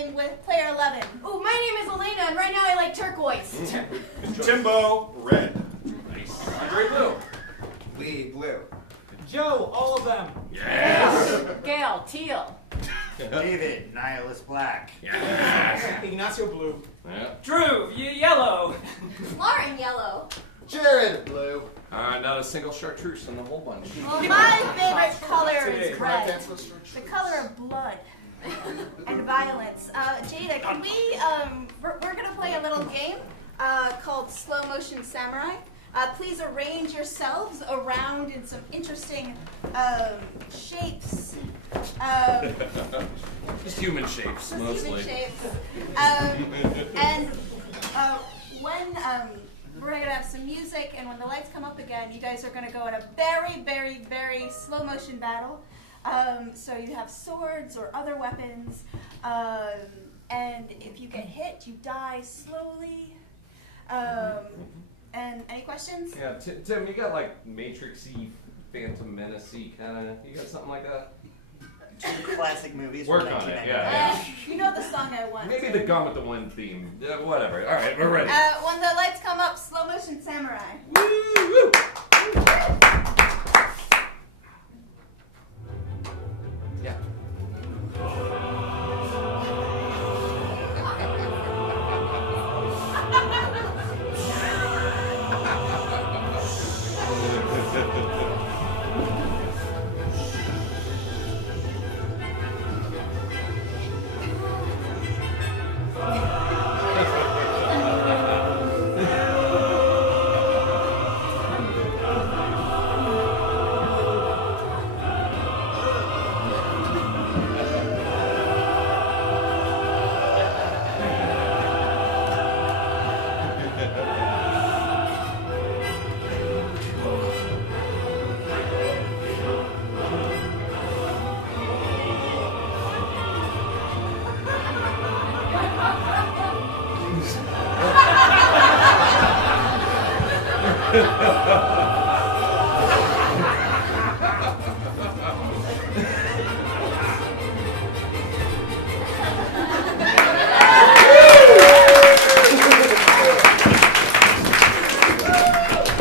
playing with player 11. Ooh, my name is Elena, and right now I like turquoise. Timbo, red. Nice. Andre, blue. Lee, blue. Joe, all of them. Yes. Gail, teal. David, nihilist black. Yes. Ignacio, blue. Yeah. Drew, yellow. Lauren, yellow. Jared, blue. Not a single chartreuse in the whole bunch. Well, my favorite color is Can I red. dance with George? The color of blood and violence. Jada, can we, we're going to play a little game called Slow Motion Samurai. Please arrange yourselves around in some interesting shapes. Just human shapes, mostly. Human shapes. When we're going to have some music, and when the lights come up again, you guys are going to go in a very, very, very slow motion battle. So you have swords or other weapons, and if you get hit, you die slowly. And any questions? Yeah, Tim, you got like Matrix-y, Phantom Menace-y kind of, you got something like that? Two classic movies. Work from on it, 1999. yeah. You know the song I want. Maybe the Gone with the Wind theme. Whatever. All right, we're ready. When the lights come up, slow motion samurai. Woo! Yeah.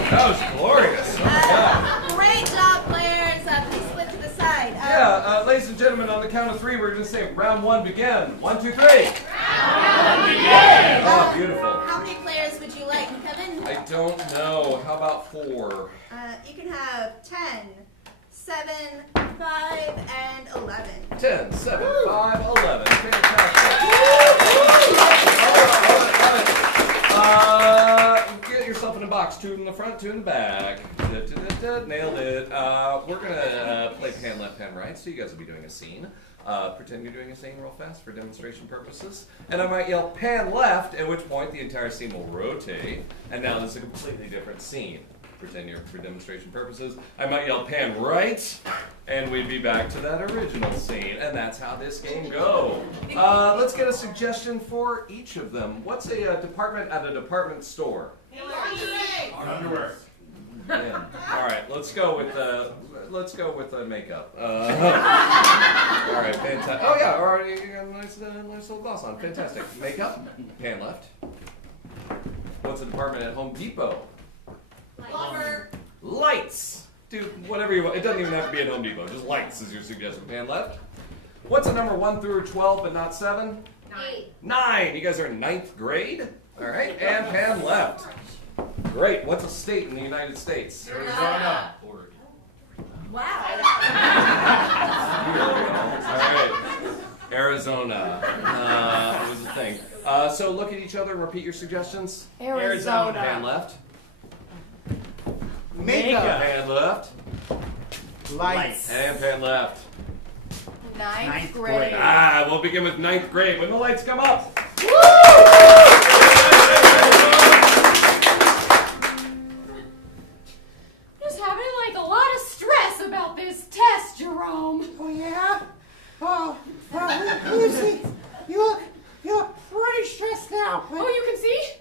That was glorious. Oh my God. Great job, players. Please split to the side. Ladies and gentlemen, on the count of three, we're going to say round one begin. 1, 2, 3. Round one begin! Oh, beautiful. How many players would you like, Kevin? I don't know. How about 4? You can have 10, 7, 5, and 11. 10, 7, 5, 11. Fantastic. Get yourself in a box. 2 in the front, 2 in the back. Nailed it. We're going to play pan left, pan right, so you guys will be doing a scene. Pretend you're doing a scene real fast for demonstration purposes. And I might yell pan left, at which point the entire scene will rotate. And now there's a completely different scene. Pretend you're for demonstration purposes. I might yell pan right, and we'd be back to that original scene. And that's how this game goes. Let's get a suggestion for each of them. What's a department at a department store? Underwear. Yeah. All right, let's go with makeup. All right, fantastic. Oh yeah, all right, you got a nice little gloss on. Fantastic. Makeup, pan left. What's the department at Home Depot? Lights. Dude, whatever you want. It doesn't even have to be at Home Depot. Just lights is your suggestion. Pan left. What's a number 1 through 12 but not 7? 9. You guys are in 9th grade. All right, and pan left. Great. What's a state in the United States? Arizona. Wow. All right. Arizona was the thing. So look at each other and repeat your suggestions. Arizona. Pan left. Makeup. Pan left. Lights. And pan left. Ninth grade. We'll begin with 9th grade when the lights come up. Just having like a lot of stress about this test, Jerome. Oh yeah? Oh, Lucy, you look pretty stressed out. But Oh, you can see?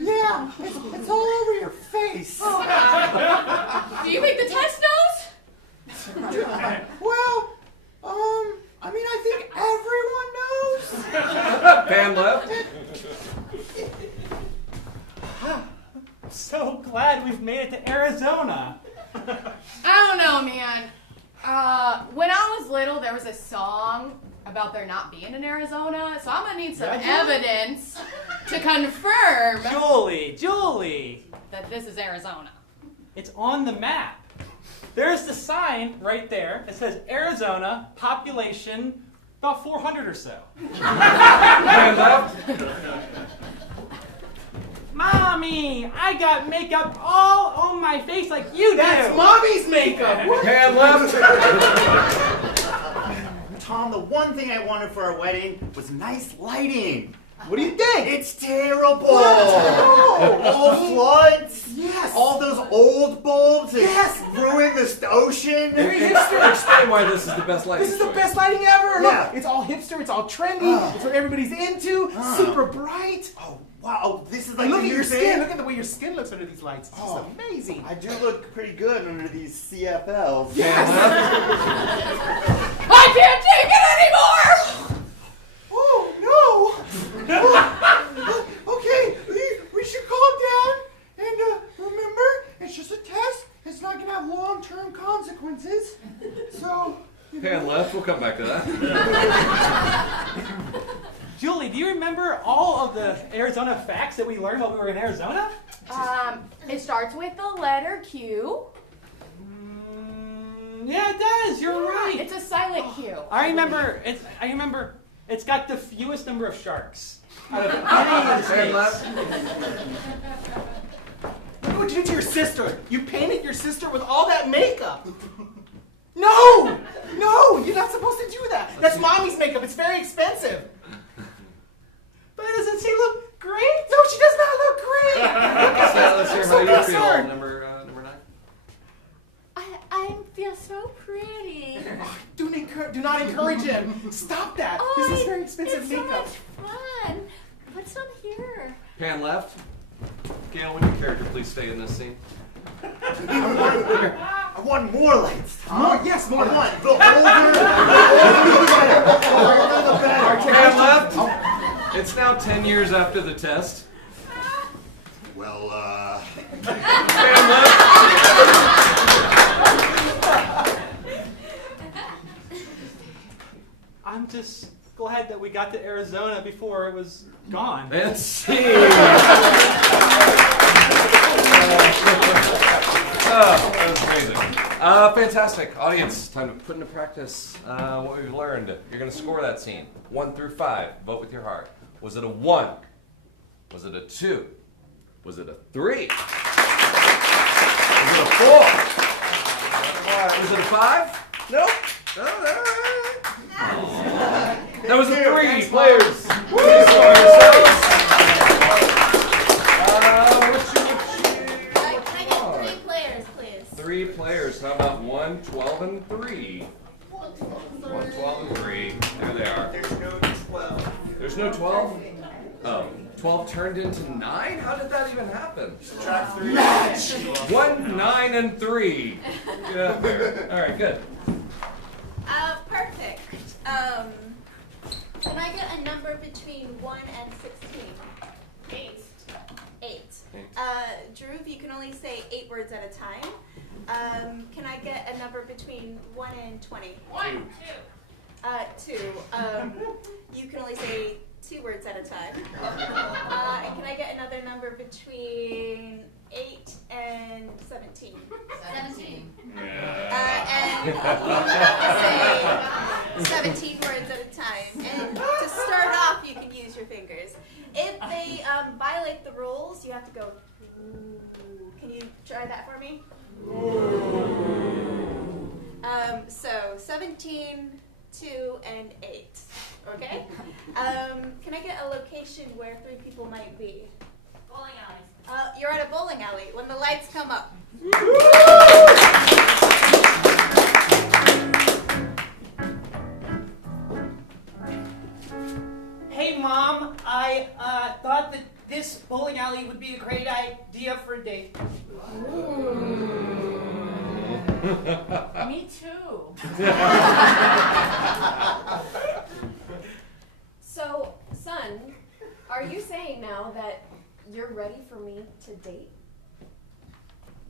yeah, it's all over your face. Do you think the test knows? Well, I mean, I think everyone Pan left. So glad we've made it to Arizona. I don't know, man. When I was little, there was a song about there not being in Arizona, so I'm gonna need some evidence to confirm Julie, that this is Arizona. it's on the map. There's the sign right there. It says Arizona, population about 400 or so. Pan left. Mommy, I got makeup all on my face like you do. That's mommy's makeup. What? Pan left. Tom, the one thing I wanted for our wedding was nice lighting. What do you think? It's terrible. No. All floods. Yes. All those old bulbs. That Yes. ruin the ocean. Explain why this is the best lighting. This is the choice. best lighting ever. Yeah. Look, it's all hipster. It's all trendy. It's what everybody's into. Super bright. Oh, wow. This is like And look the at your new skin. thing. Look at the way your skin looks under these lights. It's just amazing. I do look pretty good under these CFLs. Pan left. I can't take it anymore! Oh, no. Okay, we should calm down. And remember, it's just a test. It's not going to have long-term consequences. So... Pan left. We'll come back to that. Julie, do you remember all of the Arizona facts that we learned while we were in Arizona? It starts with the letter Q. Yeah, it does. You're right. It's a silent Q. I remember. It's got the fewest number of sharks out of any of the Pan states. left. Look what you did to your sister. You painted your sister with all that makeup. No! No! You're not supposed to do that. That's mommy's makeup. It's very expensive. But doesn't she look great? No, she does not look great. Let's hear So how you feel. concerned. Number 9. I feel so pretty. Do not encourage him. Stop that. This is very expensive it's makeup. so much fun. What's up here? Pan left. Gail, would your character please stay in this scene? I want more lights, Tom. More, yes, more. I want the older the better. Pan left. It's now 10 years after the test. Well, Pan left. I'm just glad that we got to Arizona before it was gone. And scene. That was amazing. Fantastic. Audience, time to put into practice what we've learned. You're going to score that scene. 1 through 5. Vote with your heart. Was it a 1? Was it a 2? Was it a 3? Was it a 4? Was it a 5? Nope. No. That was a 3. Players. Please score yourselves. Can I get 3 players, please? 3 players. How about 1, 12, and 3? 1, 12, and 3. There they are. there's no 12. There's no 12? Oh. 12 turned into 9? How did that even happen? Track 3. 1, 9, and 3. Yeah, there. All right, good. Perfect. Can I get a number between 1 and 16? 8. 8. Drew, you can only say 8 words at a time. Can I get a number between 1 and 20? 1, 2. 2. You can only say 2 words at a time. And can I get another number between 8 and 17? 17. And you say 17 words at a time. And to start off, you can use your fingers. If they violate the rules, you have to go, ooh. Can you try that for me? So 17, 2, and 8. Okay? Can I get a location where 3 people might be? Bowling alleys. You're at a bowling alley when the lights come up. Hey, Mom, I thought that this bowling alley would be a great idea for a date. Me too. So, son, ready for me to date?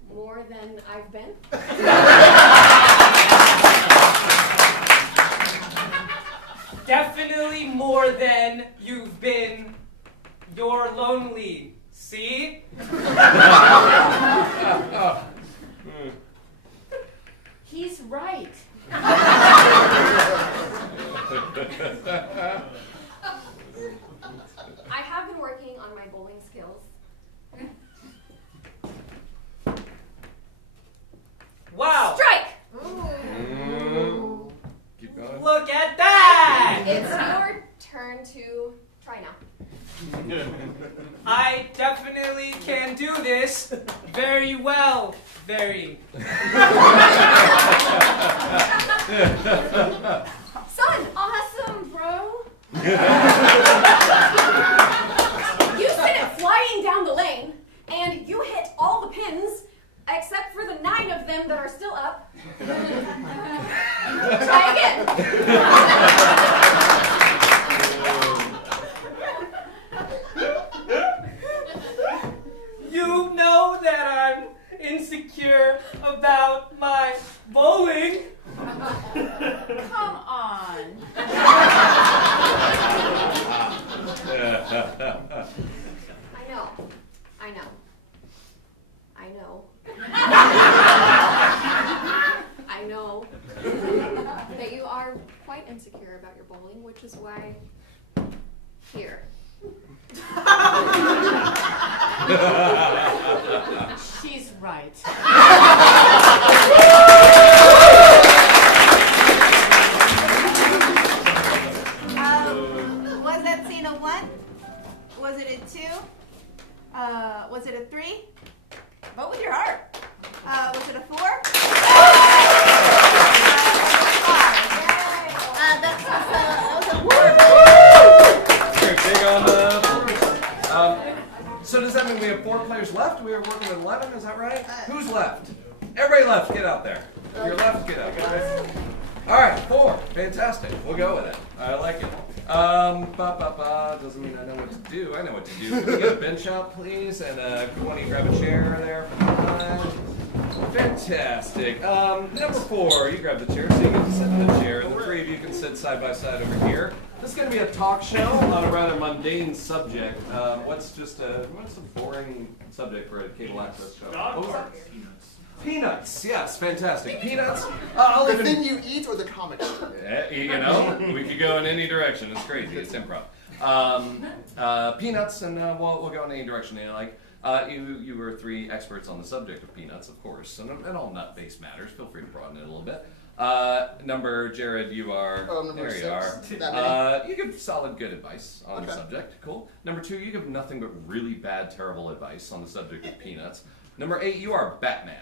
More than I've been? Definitely more than you've been. You're lonely. See? He's right. I have been working on my bowling skills. Wow! Strike! Keep going. Look at that! It's your turn to try now. I definitely can do this very well. Very. Son, awesome, bro. You sent it flying down the lane, and you hit all the pins, except for the 9 of them that are still up. Try again. You know that I'm insecure about my bowling. Come on. I know. I know. I know. I know that you are quite insecure about your bowling, which is why here. She's right. Was that scene a 1? Was it a 2? Was it a 3? Vote with your heart. Was it a 4? That was a 4. So does that mean we have 4 players left? We are working with 11, is that right? Who's left? Everybody left, get out there. If you're left, get out. All right, 4, fantastic. We'll go with it. I like it. Doesn't mean I know what to do. I know what to do. Can we get a bench out, please? And why don't you grab a chair there for the time? Fantastic. Number 4, you grab the chair so you can sit in the chair, and the 3 of you can sit side by side over here. This is going to be a talk show on a rather mundane subject. What's a boring subject for a cable access show? What was that? Peanuts, yes, fantastic. Peanuts. The thing you eat or the comic strip? You know, we could go in any direction. It's crazy. It's improv. Peanuts, and we'll go in any direction you like. You were 3 experts on the subject of peanuts, of course, and all nut-based matters. Feel free to broaden it a little bit. Jared, you are. There you 6. are. You give solid, good advice on the subject. Cool. Number 2, you give nothing but really bad, terrible advice on the subject of peanuts. Number 8, you are Batman.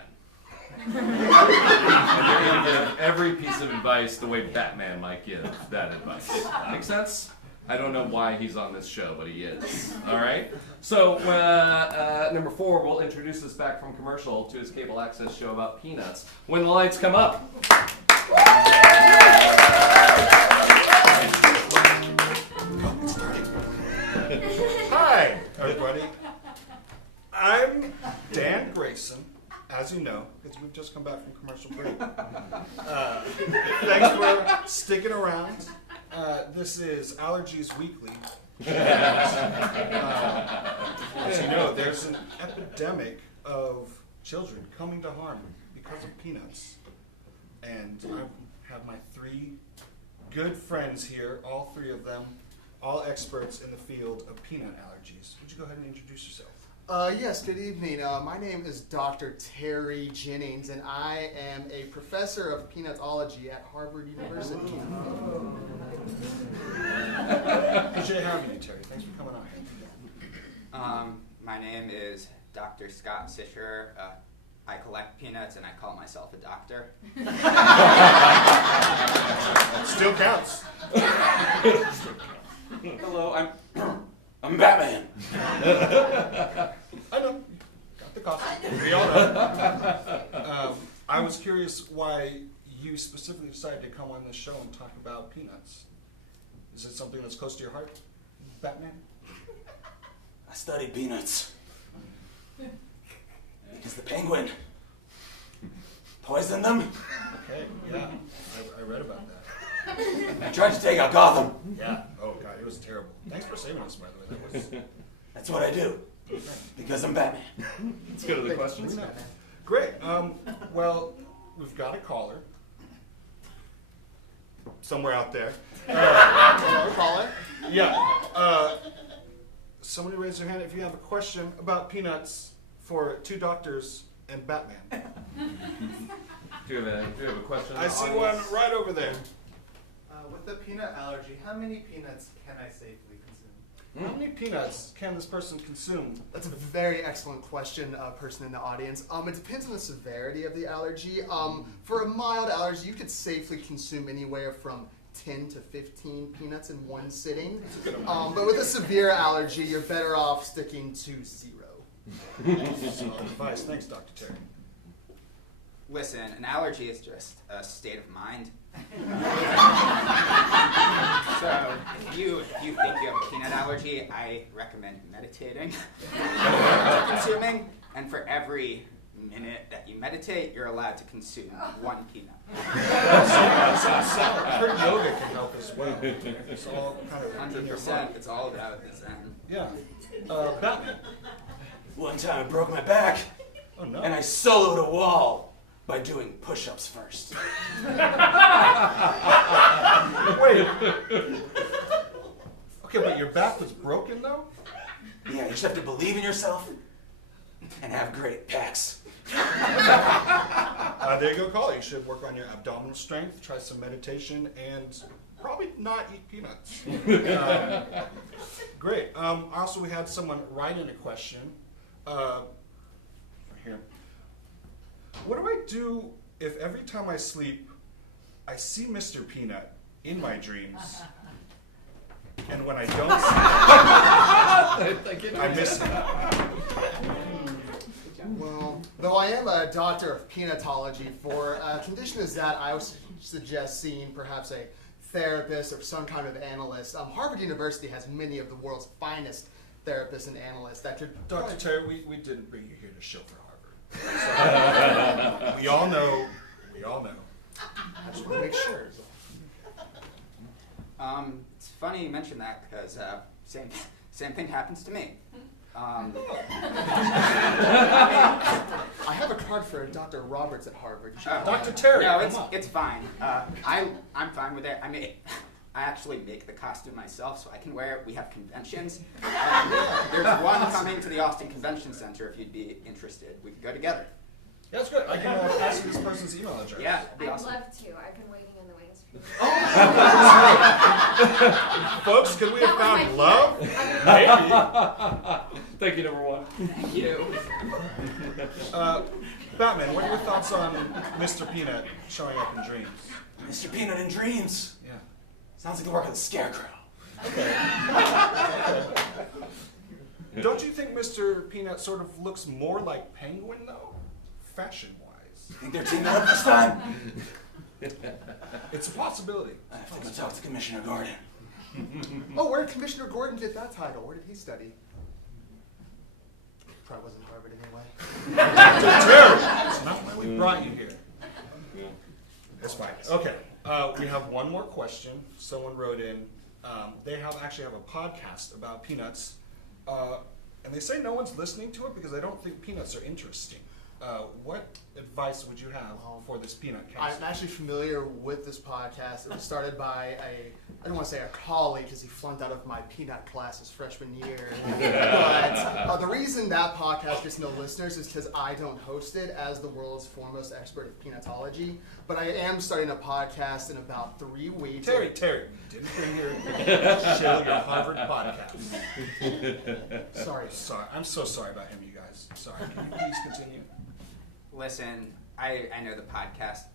And you're going to give every piece of advice the way Batman might give that advice. Make sense? I don't know why he's on this show, but he is. All right? So, number 4, we'll introduce us back from commercial to his cable access show about peanuts when the lights come up. Hi, everybody. I'm Dan Grayson, as you know, because we've just come back from commercial break. Thanks for sticking around. This is Allergies Weekly. As you know, there's an epidemic of children coming to harm because of peanuts. And I have my 3 good friends here, all 3 of them, all experts in the field of peanut allergies. Would you go ahead and introduce yourself? Yes, good evening. My name is Dr. Terry Jennings, and I am a professor of peanutology at Harvard University. Appreciate having you, Terry. Thanks for coming on here. My name is Dr. Scott Sisher. I collect peanuts and I call myself a doctor. Still counts. Hello, I'm Batman. I know. Got the costume. We all know. I was curious why you specifically decided to come on this show and talk about peanuts. Is it something that's close to your heart, Batman? I study peanuts. Is the penguin poisoned them? Okay, yeah, I read about that. I tried to take out Gotham. Yeah. Oh God, it was terrible. Thanks for saving us, by the way. That was. That's what I do. Because I'm Batman. Let's go to the questions. Great. Well, we've got a caller somewhere out there. Caller? Yeah. Somebody raise their hand if you have a question about peanuts for two doctors and Batman. Do you have a question? I see one right over there. With the peanut allergy, how many peanuts can I safely consume? How many peanuts can this person consume? That's a very excellent question, person in the audience. It depends on the severity of the allergy. For a mild allergy, you could safely consume anywhere from 10 to 15 peanuts in one sitting. But with a severe allergy, you're better off sticking to 0. Solid advice. Thanks, Dr. Terry. Listen, an allergy is just a state of mind. So if you think you have a peanut allergy, I recommend meditating, consuming, and for every minute that you meditate, you're allowed to consume 1 peanut. I heard yoga can help as well. It's all kind of 100%. It's all about the Zen. Yeah. Batman. One time I broke my back, Oh no. and I soloed a wall by doing push-ups first. Wait. Okay, but your back was broken though? Yeah, you just have to believe in yourself and have great pecs. There you go, caller. You should work on your abdominal strength, try some meditation, and probably not eat peanuts. Great. Also, we had someone write in a question. Here. What do I do if every time I sleep, I see Mr. Peanut in my dreams, and when I don't see him, I miss him? Well, though I am a doctor of peanutology, for a condition as that, I would suggest seeing perhaps a therapist or some kind of analyst. Harvard University has many of the world's finest therapists and analysts that could... Dr. Terry, we didn't bring you here to show for Harvard. So, we all know. I just want to make sure. It's funny you mention that because same thing happens to me. I have a card for Dr. Roberts at Harvard. Dr. Terry, no, come on. it's fine. I'm fine with it. I actually make the costume myself, so I can wear it. We have conventions. There's one coming to the Austin Convention Center if you'd be interested. We could go together. Yeah, that's good. I can ask you this person's email address. Yeah, that'd be I'd awesome. love to. I've been waiting in the wings for Folks, could we have That was found my love? Maybe. Thank you, number 1. Thank you. Batman, what are your thoughts on Mr. Peanut showing up in dreams? Mr. Peanut in dreams. Yeah. Sounds like the work of the Scarecrow. Okay. Don't you think Mr. Peanut sort of looks more like Penguin, though? Fashion-wise. Think they're teaming up this time? It's a possibility. I have to go talk to Commissioner Gordon. Oh, where did Commissioner Gordon get that title? Where did he study? Probably wasn't Harvard anyway. That's not why we brought you here. It's fine. Okay. We have one more question. Someone wrote in. They actually have a podcast about peanuts. And they say no one's listening to it because they don't think peanuts are interesting. What advice would you have for this peanut cast? I'm actually familiar with this podcast. It was started by I don't want to say a colleague because he flunked out of my peanut class his freshman year. But the reason that podcast gets no listeners is because I don't host it as the world's foremost expert of peanutology. But I am starting a podcast in about 3 weeks. Terry, you didn't bring your Harvard podcast. Sorry. I'm so sorry about him, you guys. Sorry. Can you please continue? Listen, I know the podcast.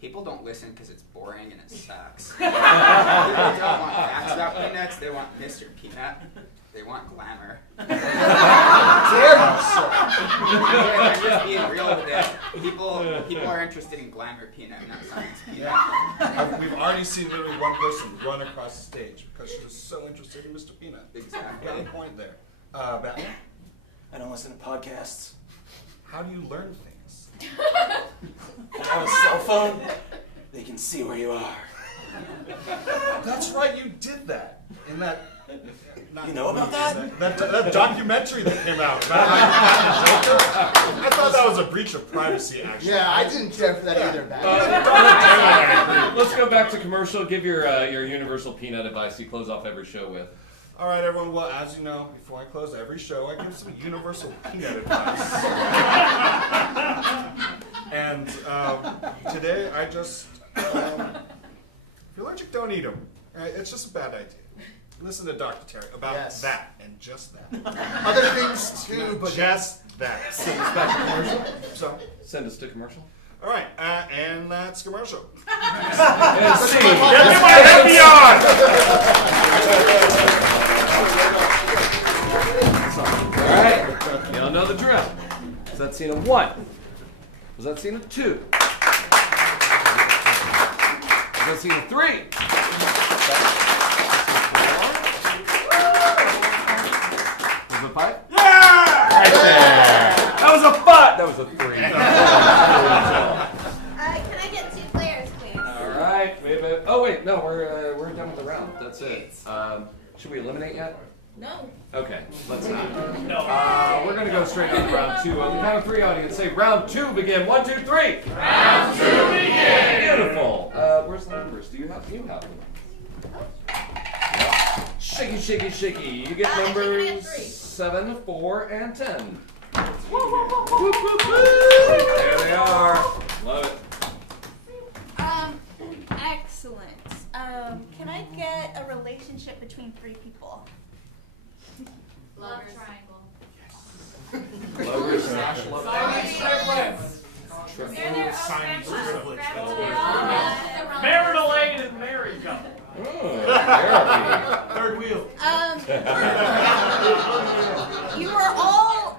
People don't listen because it's boring and it sucks. People don't want facts about peanuts. They want Mr. Peanut. They want glamour. I'm just being real with it. People are interested in glamour peanut, not science peanut. Yeah. We've already seen literally one person run across the stage because she was so interested in Mr. Peanut. Exactly. Got a point there. Batman? I don't listen to podcasts. How do you learn things? I have a cell phone. They can see where you are. That's right, you did that in that. You know about that? That documentary that came out. I thought that was a breach of privacy, actually. Yeah, I didn't care for that either. Back. Let's go back to commercial. Give your universal peanut advice you close off every show with. All right, everyone. Well, as you know, before I close every show, I give some universal peanut advice. And today, I just, if you're allergic, don't eat them. It's just a bad idea. Listen to Dr. Terry about that and just that. Other things too, but just that. Send us back to commercial. So send us to commercial. All right, and that's commercial. And see. Get me my heavy on. All right, y'all know the drill. Was that scene of 1? Was that scene of 2? Was that scene of 3? Was it 5? Yeah! Right there. That was a 5. That was a 3. Can I get 2 players, please? All right. Oh wait, no, we're done with the round. That's it. Should we eliminate yet? No. Okay, let's not. No. We're gonna go straight on to round 2. On the count of 3, audience, say round 2 begin. 1, 2, 3. Round 2 begin. Beautiful. Where's the numbers? Do you have them? Shaky, shaky, shaky. You get numbers 7, 4, and 10. There they are. Love it. Excellent. Can I get a relationship between 3 people? Love triangle. Lovers. Marital aid and married couple. Third wheel. You are all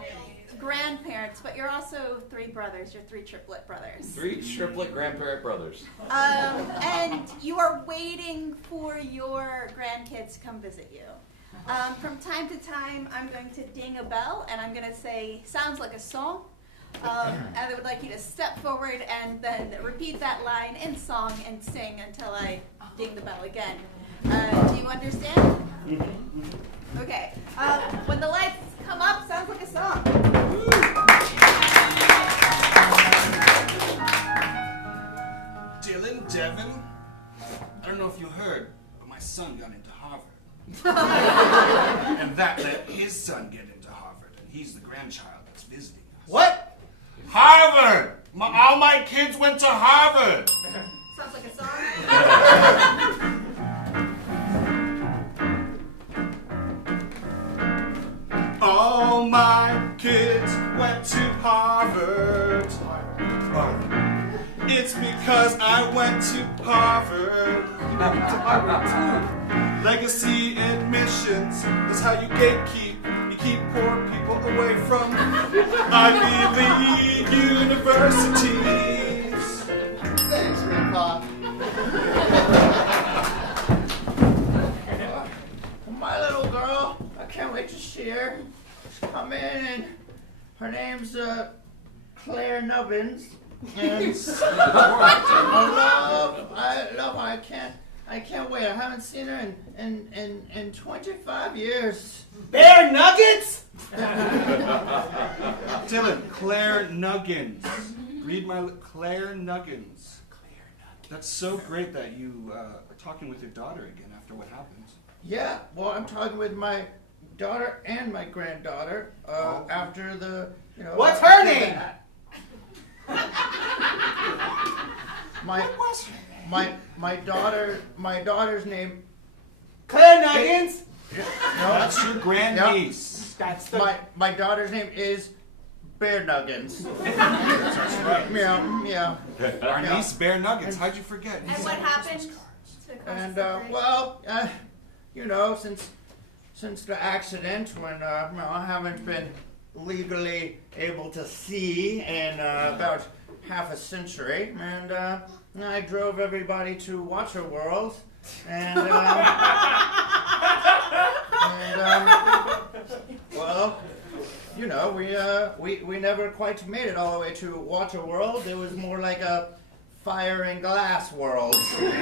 grandparents, but you're also 3 brothers. You're 3 triplet brothers. 3 triplet grandparent brothers. And you are waiting for your grandkids to come visit you. From time to time, I'm going to ding a bell, and I'm going to say, sounds like a song. And I would like you to step forward and then repeat that line in song and sing until I ding the bell again. Do you understand? Okay. When the lights come up, sounds like a song. Dylan, Devin, I don't know if you heard, but my son got into Harvard. And that let his son get into Harvard, and he's the grandchild that's visiting us. What? Harvard! All my kids went to Harvard! Sounds like a song. All my kids went to Harvard. It's because I went to Harvard. You went to Harvard too. Legacy admissions is how you gatekeep. You keep poor people away from Ivy League universities. Thanks, Grandpa. My little girl, I can't wait to see her. She's come in and her name's Claire Nubbins. And I love her. I can't wait. I haven't seen her in 25 years. Bear Nuggets? Dylan, Claire Nuggins. Read my Claire Nuggins. That's so great that you are talking with your daughter again after what happened. Yeah, well, I'm talking with my daughter and my granddaughter after the, What's her name? My daughter's name. Claire Nuggins? No, that's your grandniece. That's the my daughter's name is Bear Nuggins. That's right. Yeah. Our niece Bear Nuggets. How'd you forget? And what happened? And since the accident when I haven't been legally able to see in about half a century, and I drove everybody to Waterworld, and know, we never quite made it all the way to Water World. It was more like a fire and glass world. Sounds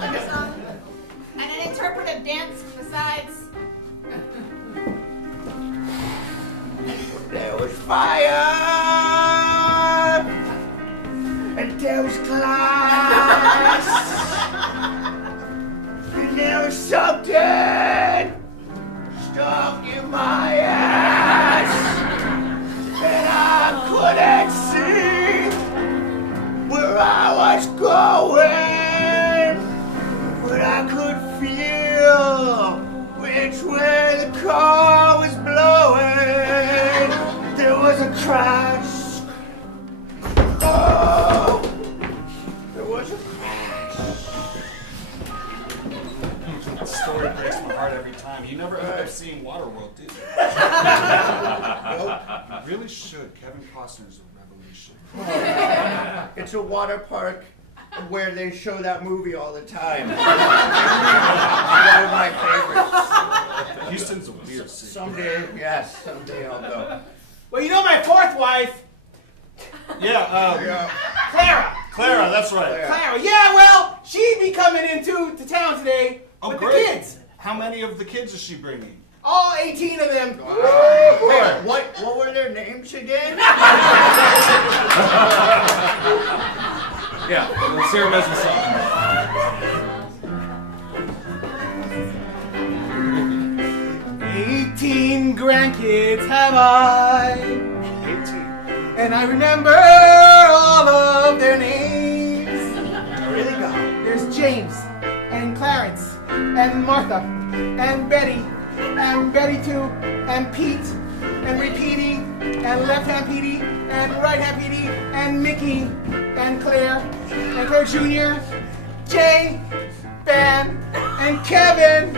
like a song. And an interpretive dance from the sides. There was fire, and there was glass, and there was something stuck in my ass, and I couldn't see where I was going, but I could feel which way the car was blowing. There was a crash. Oh, there was a crash. That story breaks my heart every time. You never end up seeing Waterworld, do you? You really should. Kevin Costner's a revolution. It's a water park where they show that movie all the time. One of my favorites. Houston's a weird city. Someday I'll go. Well, you know my fourth wife, Yeah, Clara. That's right. Clara. Yeah, well, she'd be coming into town today with great. the kids. How many of the kids is she bringing? All 18 of them. Wait, what were their names again? Yeah, let's hear him as a song. 18 grandkids have I. 18. And I remember all of their names. Really go. There's James, and Clarence, and Martha, and Betty too, and Pete, and Repeaty, and left hand Petey, and right hand Petey, and Mickey, and Claire Jr., Jay, Ben, and Kevin.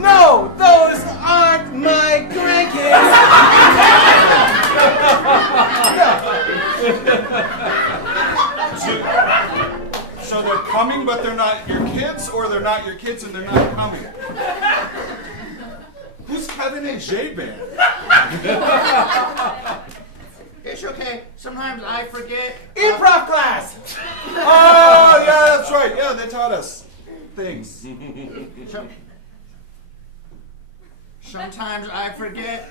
No, those aren't my grandkids. So they're coming, but they're not your kids, or they're not your kids and they're not coming? Who's Kevin and Jay band? It's okay. Sometimes I forget. Improv class. Oh, yeah, that's right. Yeah, they taught us things. Sometimes I forget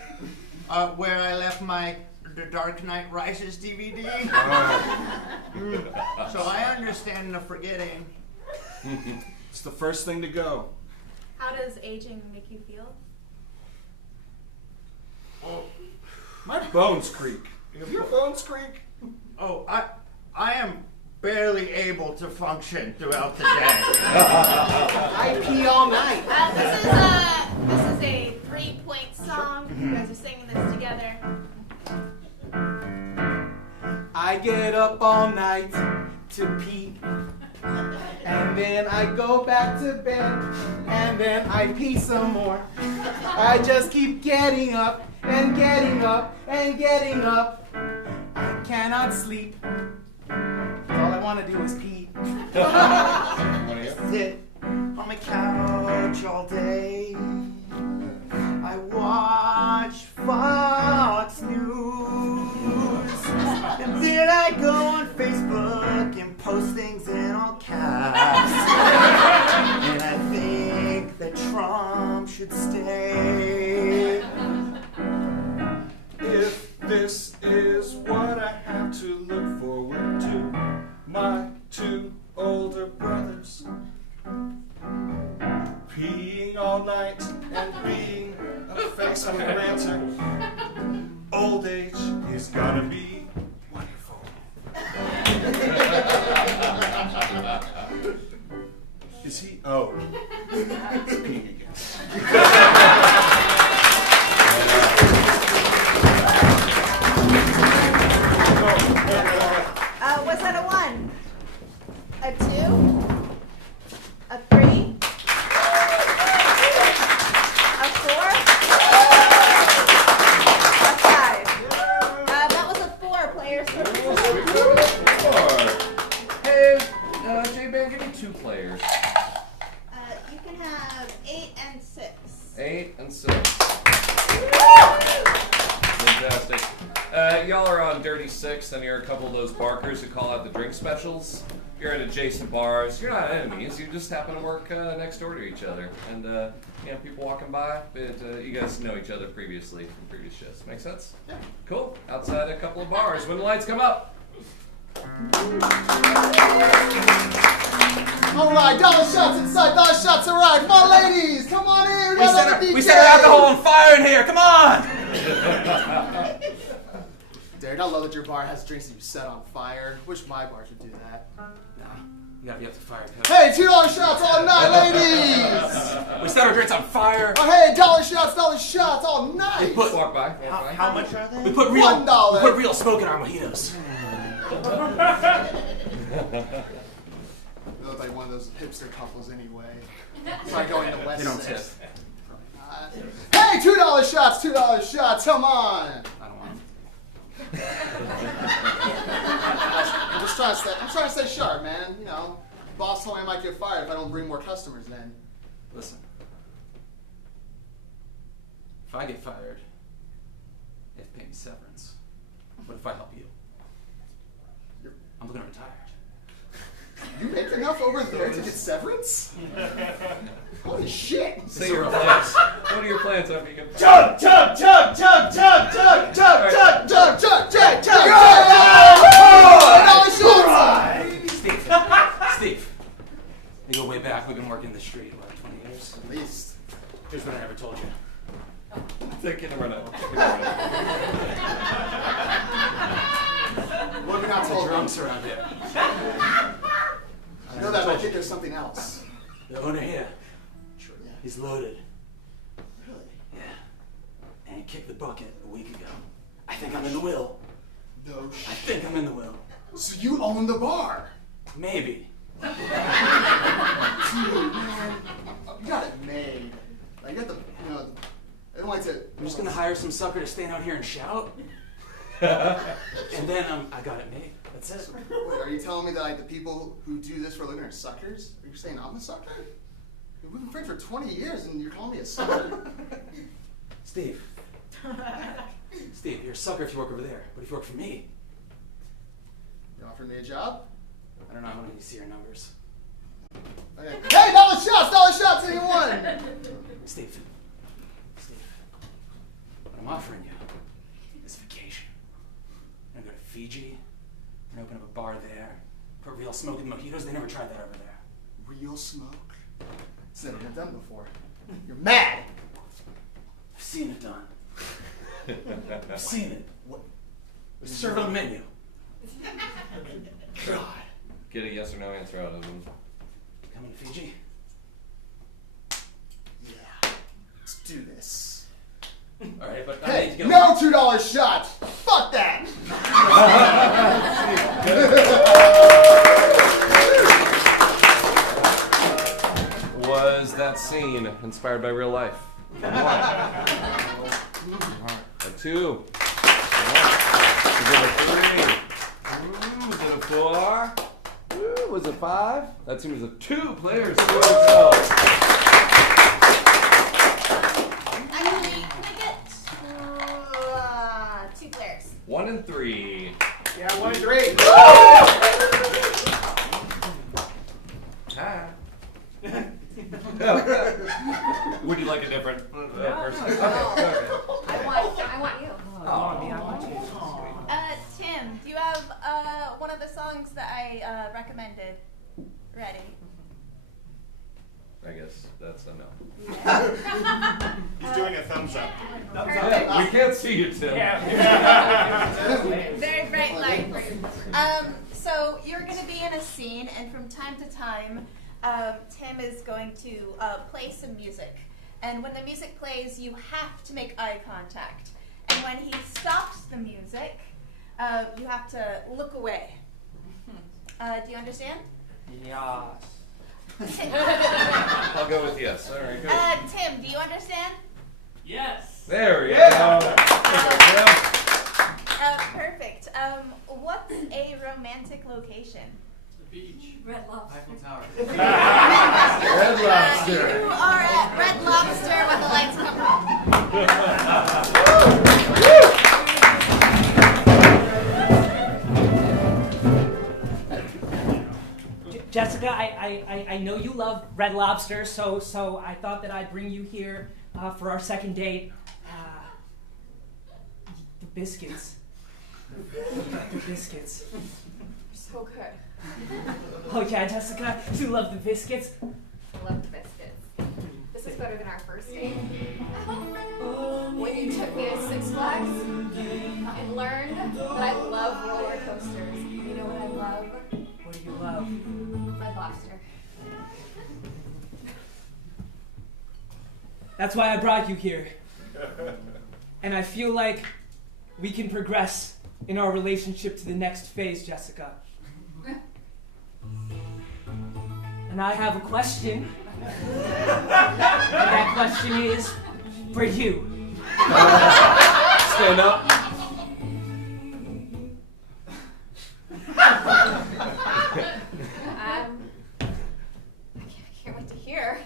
where I left my The Dark Knight Rises DVD. So I understand the forgetting. It's the first thing to go. How does aging make you feel? My bones creak. Have your bones creak? Oh, I am barely able to function throughout the day. I pee all night. This is a 3-point song. You guys are singing this together. I get up all night to pee, and then I go back to bed, and then I pee some more. I just keep getting up and getting up and getting up. I cannot sleep. All I want to do is pee. Sit on my couch all day. I watch Fox News, and then I go on Facebook and post things in all caps. And I think that Trump should stay. If this is what I have to look forward to, my 2 older brothers peeing all night and being a Facebook ranter. Old age is gonna be wonderful. Is he? Oh, he's peeing again. Was that a 1? A 2? A 3? A 4? A 5? That was a 4, players. Hey, J-Band, give me 2 players. You can have 8 and 6. 8 and 6. Fantastic. Y'all are on Dirty 6, and you're a couple of those barkers who call out the drink specials. You're in adjacent bars. You're not enemies. You just happen to work next door to each other. And, people walking by, but you guys know each other previously from previous shifts. Make sense? Yeah. Cool. Outside a couple of bars. When the lights come up. All right, dollar shots inside, dollar shots around. Come on, ladies, come on in. We set our alcohol on fire in here. Come on. Derek, I love that your bar has drinks that you set on fire. Wish my bar could do that. Nah, you gotta be up to fire. Hey, $2 shots all night, ladies. We set our drinks on fire. Oh, hey, dollar shots all night. Walk by. How much are they? We put real smoke in our mojitos. You look like one of those hipster couples anyway. It's like going to West. They don't tip. Hey, $2 shots, come on. I don't want them. I'm trying to stay sharp, man. You know, boss told me I might get fired if I don't bring more customers then. Listen. If I get fired, you have to pay me severance. What if I help you? I'm looking to retire. You make enough over there to get severance? Holy shit! Say your plans. What are your plans after you get Chug! Steve, we go way back. We've been working the street about 20 years. At least. Here's what I never told you. Take it around. What have we not told drunks around here? I know that, but I think there's something else. The owner here. Sure, yeah. He's loaded. Really? Yeah. And he kicked the bucket a week ago. I think I'm in the will. No shit. I think I'm in the will. So you own the bar? Maybe. Dude, man. You got it made. Like, you got the, I don't like to... I'm just gonna hire some sucker to stand out here and shout. And then I got it made. That's it. Wait, are you telling me that like the people who do this for a living are suckers? Are you saying I'm a sucker? We've been friends for 20 years and you're calling me a sucker? Steve, you're a sucker if you work over there. But if you work for me... You offering me a job? I don't know, I want to see your numbers. Okay. Hey, dollar shots, anyone? Steve, what I'm offering you is vacation. I'm gonna go to Fiji, and open up a bar there, put real smoke in mojitos. They never tried that over there. Real smoke? It's never been done before. You're mad! I've seen it done. I've seen it. What? Serve on the menu. God. Get a yes or no answer out of them. Coming to Fiji? Yeah. Let's do this. All right, but I hey, need to get no $2 shots! Fuck that! Was that scene inspired by real life? A 2. Was it a 3? Was it a 4? Was it 5? That team was a 2 players. Actually, can we get 2 players? 1 and 3. Yeah, 1 and 3. Hi. Would you like a different person? Okay. I want you. Tim, do you have one of the songs that I recommended ready? I guess that's a no. He's doing a thumbs up. Yeah, we can't see you, Tim. Very bright light. So you're going to be in a scene, and from time to time, Tim is going to play some music. And when the music plays, you have to make eye contact. And when he stops the music, you have to look away. Do you understand? Yes. I'll go with yes. All right, good. Tim, do you understand? Yes. There we go. Perfect. What's a romantic location? The beach. Red Lobster. Eiffel Tower. Red Lobster. You are at Red Lobster when the lights I know you love Red Lobster, so I thought that I'd bring you here for our second date. The biscuits. The biscuits. So good. Oh yeah, Jessica, you love the biscuits? I love the biscuits. This is better than our first date. When you took me to Six Flags and learned that I love roller coasters. You know what I love? What do you love? Red Lobster. That's why I brought you here. And I feel like we can progress in our relationship to the next phase, Jessica. And I have a question. And that question is for you. Stand up. I can't wait to hear.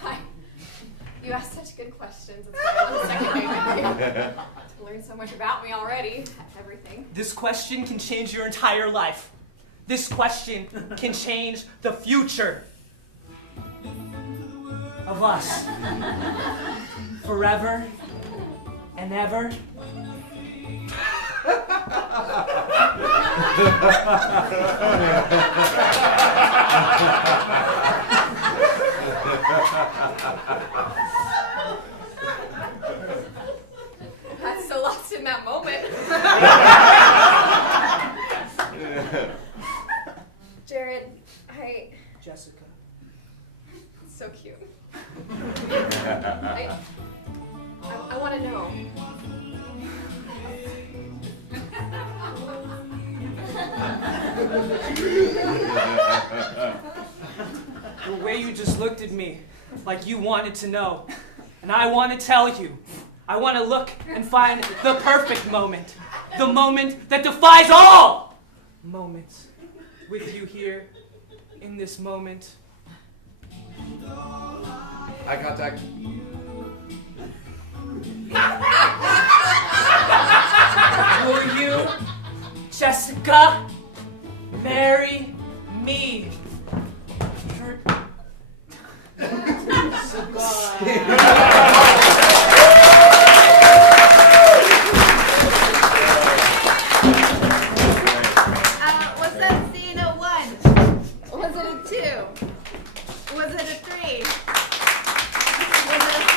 You asked such good questions. It's better than the second date with you. To learn so much about me already. Everything. This question can change your entire life. This question can change the future of us. Forever and ever. I got so lost in that moment. Jared, Jessica. It's so cute. I want to know. The way you just looked at me, like you wanted to know. And I want to tell you. I want to look and find the perfect moment. The moment that defies all moments. With you here, in this moment. Eye contact. Will you, Jessica, marry me? Was that scene a 1? Was it a 2? Was it a 3? Was it a 4?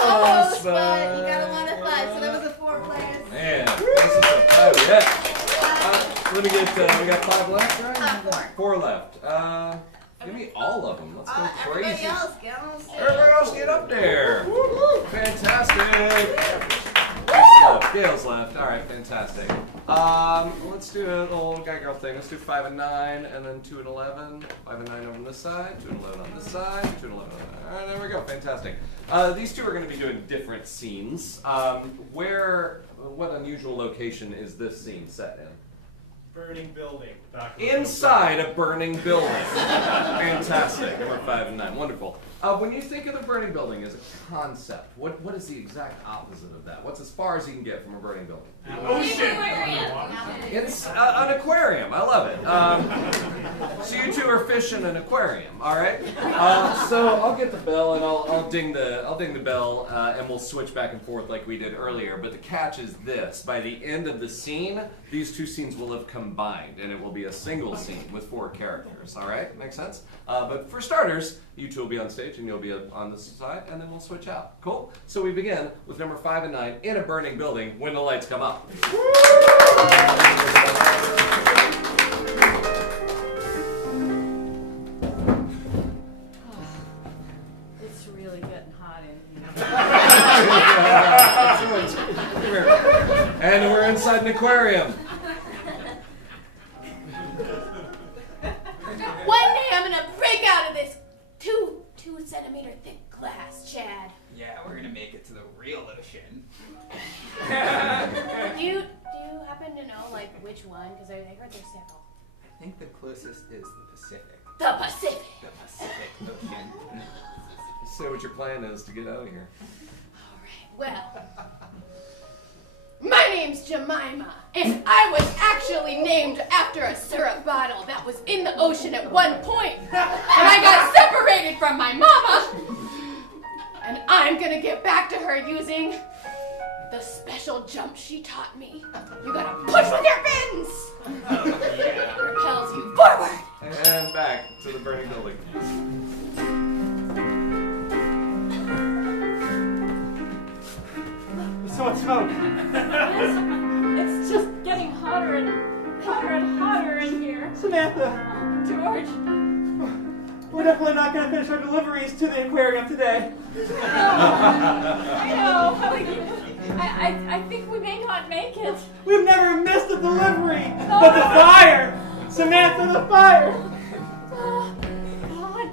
Almost, but you got a 1 and 5, so that was a 4 players. Man, this is a 5 yet. Let me get, we got 5 left, right? 4 left. Give me all of them. Let's go crazy. Everybody else, get on stage. Everybody else get up there. Fantastic. Gail's left. All right, fantastic. Let's do a little guy girl thing. Let's do 5 and 9, and then 2 and 11. 5 and 9 over on this side, 2 and 11 on this side, 2 and 11 on that. All right, there we go. Fantastic. These two are going to be doing different scenes. What unusual location is this scene set in? Burning building. Inside a burning building. Fantastic. Number 5 and 9. Wonderful. When you think of the burning building as a concept, what is the exact opposite of that? What's as far as you can get from a burning building? Ocean. It's an aquarium. I love it. So you two are fishing an aquarium, all right? So I'll get the bell and I'll ding the bell and we'll switch back and forth like we did earlier. But the catch is this: by the end of the scene, these two scenes will have combined, and it will be a single scene with 4 characters. All right, makes sense? But for starters, you two will be on stage and you'll be on this side, and then we'll switch out. Cool? So we begin with number 5 and 9 in a burning building when the lights come up. It's really getting hot in here. And we're inside an aquarium. One day I'm gonna break out of this 2 centimeter thick glass, Chad. Yeah, we're gonna make it to the real ocean. Do you happen to know which one? Because I heard there's several. I think the closest is the Pacific. The Pacific. The Pacific Ocean. Say what your plan is to get out of here. All right. Well, my name's Jemima, and I was actually named after a syrup bottle that was in the ocean at one point. And I got separated from my mama, and I'm gonna get back to her using the special jump she taught me. You gotta push with your fins! It propels you forward! And back to the burning building. So much smoke. It's just getting hotter and hotter in here. Samantha. George. We're definitely not going to finish our deliveries to the aquarium today. I know. I think we may not make it. We've never missed a delivery. But the fire! Samantha, the fire! Oh, God.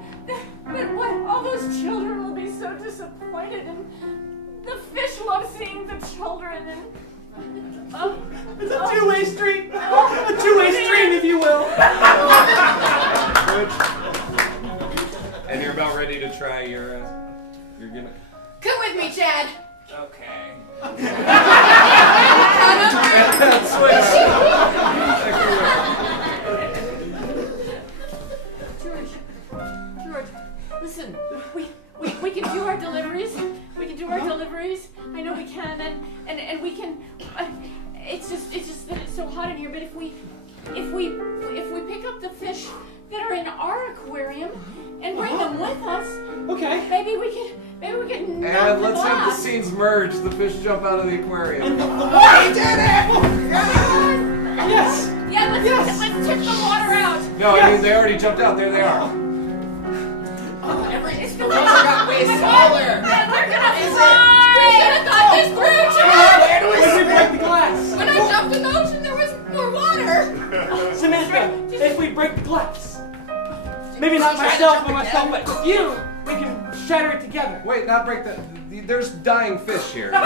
But what? All those children will be so disappointed, and the fish love seeing the children, and it's a two-way street. A two-way street, if you will. And you're about ready to try your gimmick. Come with me, Chad. Okay. George, listen. We can do our deliveries. We can do our deliveries. I know we can, and we can. It's just that it's so hot in here. But if we pick up the fish that are in our aquarium and bring them with us, okay. Maybe we can knock And them let's off. have the scenes merge. The fish jump out of the aquarium. And the We did it! Yes. Yeah, let's tip the water out. No, I mean they already jumped out. There they are. It's the water got way smaller. They're gonna fry. We should have thought this through, Chad! Where do we break the glass? When I jumped in the ocean, there was more water. Samantha, if we break the glass, maybe not myself, but you, we can shatter it together. Wait, not break the. There's dying fish here. Let's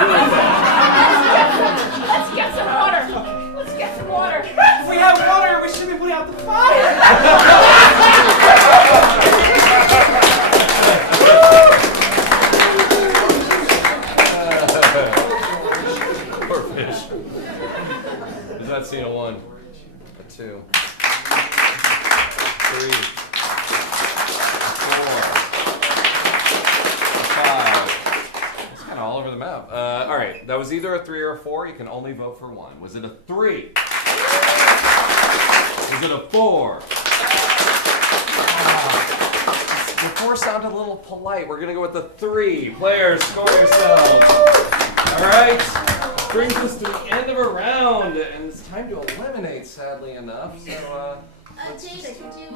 get some water. Let's get some water. If we have water, we should be putting out the fire. Poor fish. Is that scene a 1, a 2, 3, a 4, a 5? It's kind of all over the map. All right, that was either a 3 or a 4. You can only vote for one. Was it a 3? Was it a 4? The 4 sounded a little polite. We're gonna go with the 3. Players, score yourselves. All right. Brings us to the end of a round, and it's time to eliminate, sadly enough. So, Jada, could you,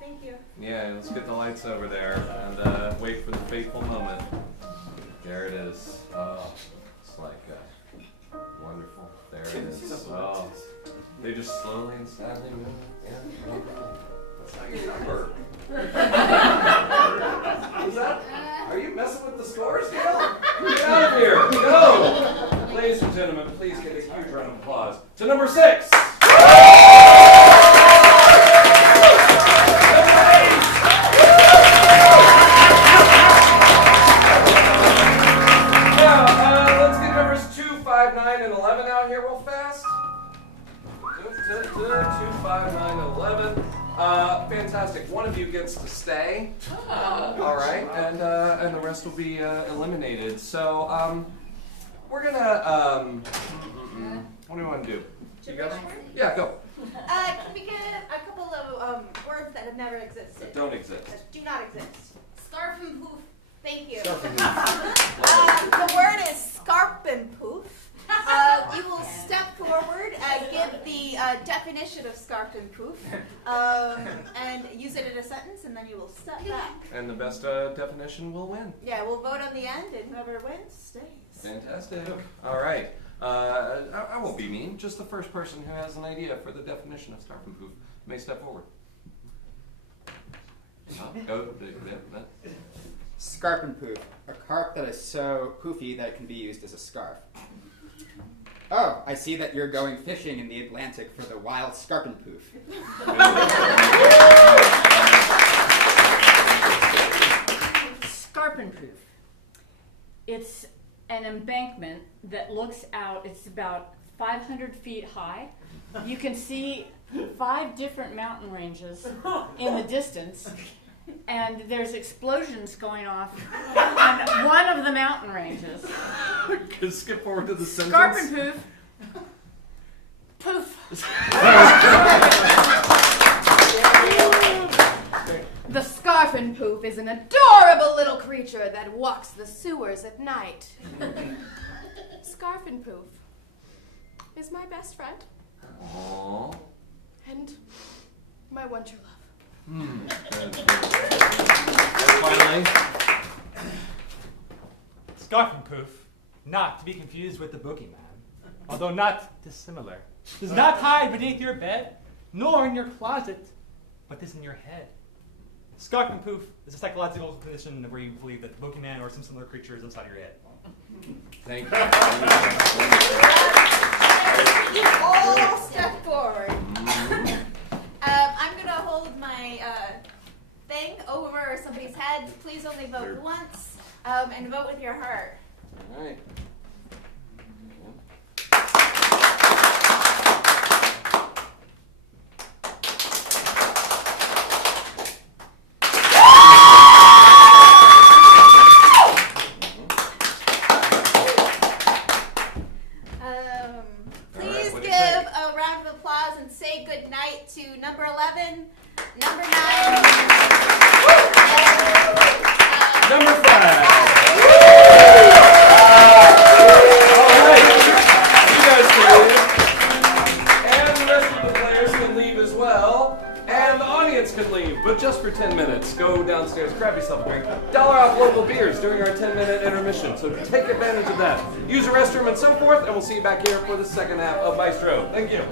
thank you. yeah, let's get the lights over there and wait for the fateful moment. There it is. Oh, it's like wonderful. There it is. Oh, they just slowly and sadly move. Yeah, wonderful. That's not your number. Is that? Are you messing with the scores, Gail? Get out of here! Go! Ladies and gentlemen, please give a huge round of applause to number 6. Now, let's get numbers 2, 5, 9, and 11 out here real fast. 2, 5, 9, and 11. Fantastic. One of you gets to stay. All right, and the rest will be eliminated. So we're gonna what do you want to do? You guys? Yeah, go. Can we get a couple of words that have never existed? That don't exist. That do not exist. Scarf and poof. Thank you. Scarf and The word is scarp and poof. You will step forward, give the definition of scarf and poof, and use it in a sentence, and then you will step back. And the best definition will win. Yeah, we'll vote on the end, and whoever wins stays. Fantastic. All right. I won't be mean. Just the first person who has an idea for the definition of scarf and poof may step forward. Scarp and poof. A carp that is so poofy that it can be used as a scarf. Oh, I see that you're going fishing in the Atlantic for the wild scarp and poof. Scarp and proof. It's an embankment that looks out. It's about 500 feet high. You can see 5 different mountain ranges in the distance, and there's explosions going off on one of the mountain ranges. Can skip forward to the sentence. Scarp and poof. Poof. The Scarfin Poof is an adorable little creature that walks the sewers at night. Scarfin Poof is my best friend. Aww. And my one true love. And finally, Scarfin Poof, not to be confused with the boogeyman, although not dissimilar, does not hide beneath your bed, nor in your closet, but is in your head. Scarfin Poof is a psychological condition where you believe that the boogeyman or some similar creature is inside your head. Thank You all step forward. I'm going to hold my thing over somebody's head. Please only vote once, and vote with your heart. all right. Please give a round of applause and say good night to number 11, number 9, Number 5. All right. You guys can leave. And the rest of the players can leave as well. And the audience can leave, but just for 10 minutes. Go downstairs, grab yourself a drink. $1 off local beers during our 10-minute intermission. So take advantage of that. Use a restroom and so forth, and we'll see you back here for the second half of Maestro. Thank you.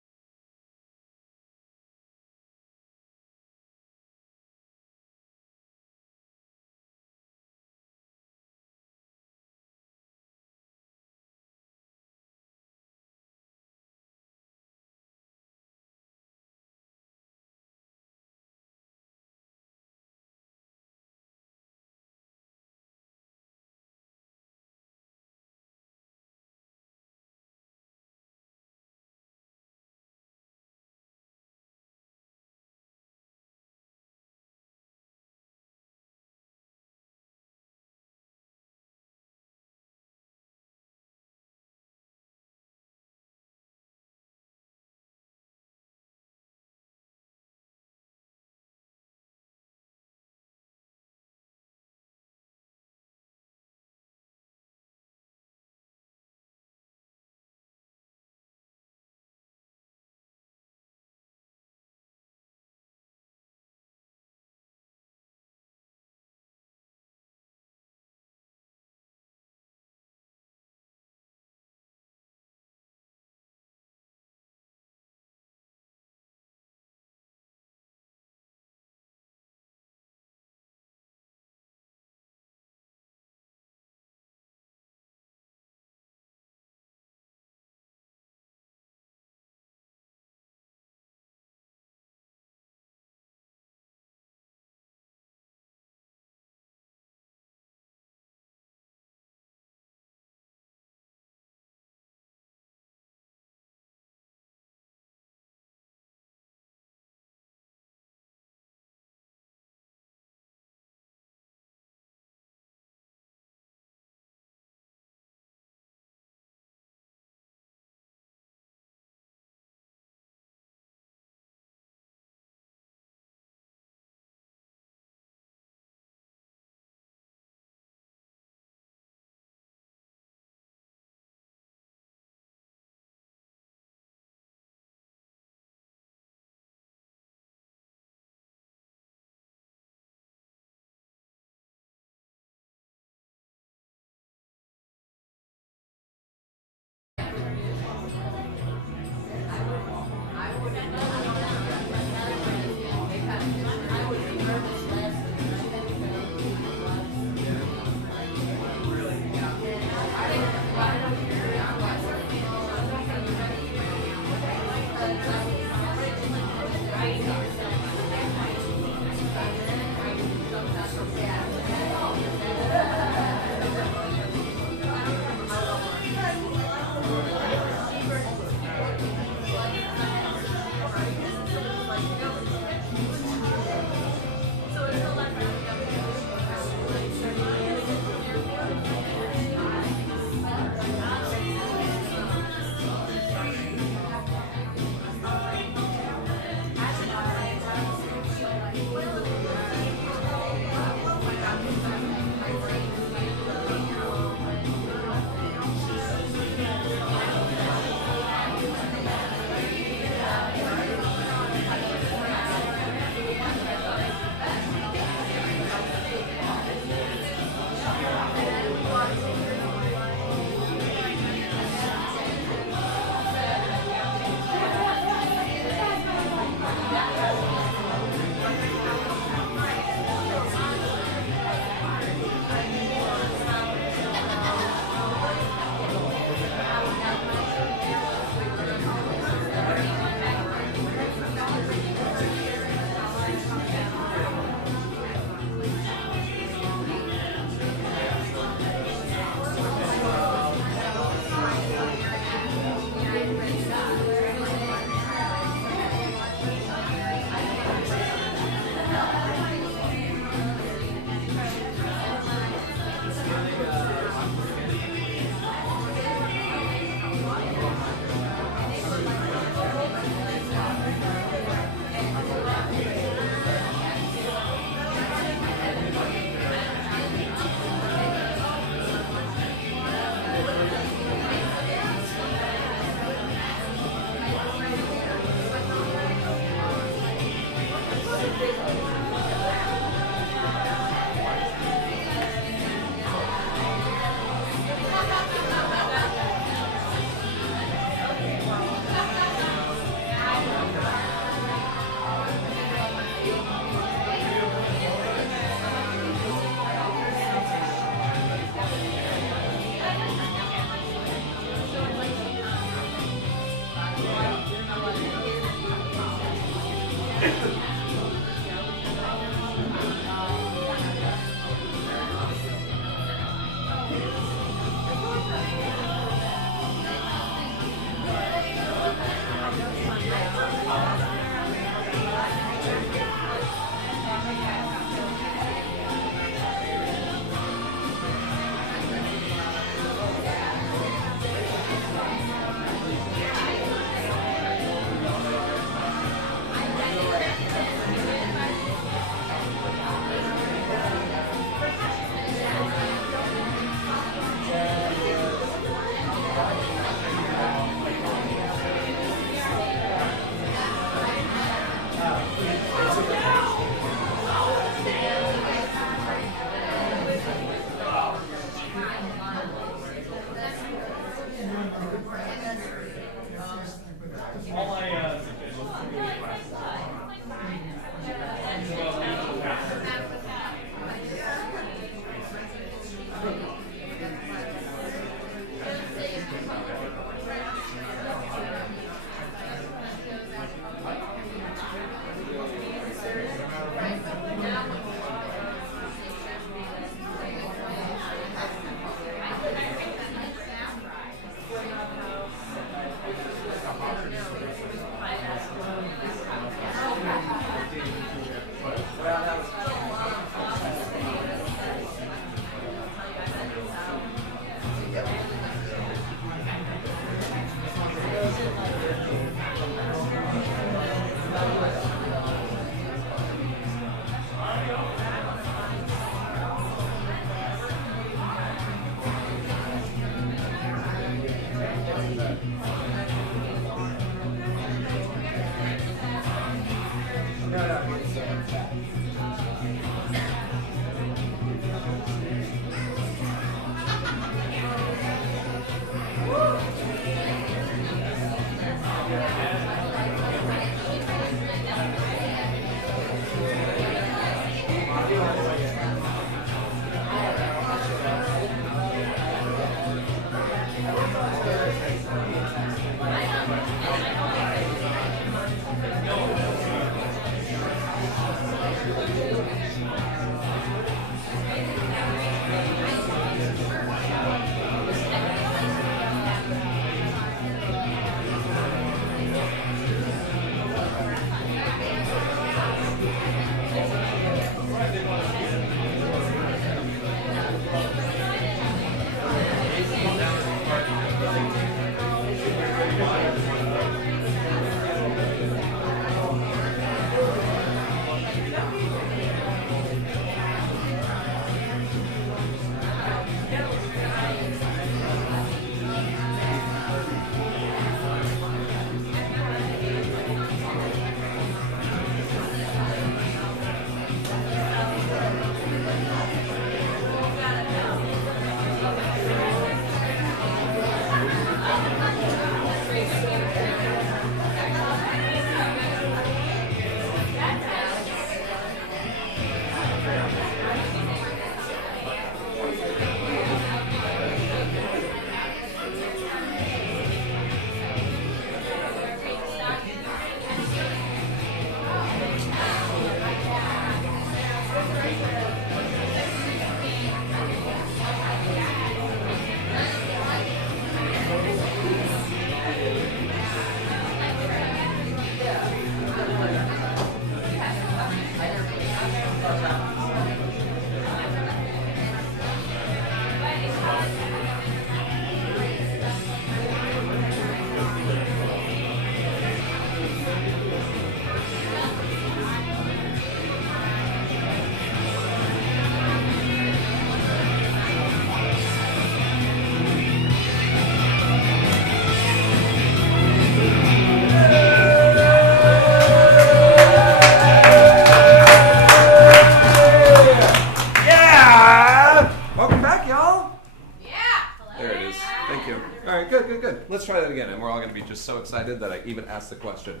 good. Let's try that again, and we're all going to be just so excited that I even asked the question.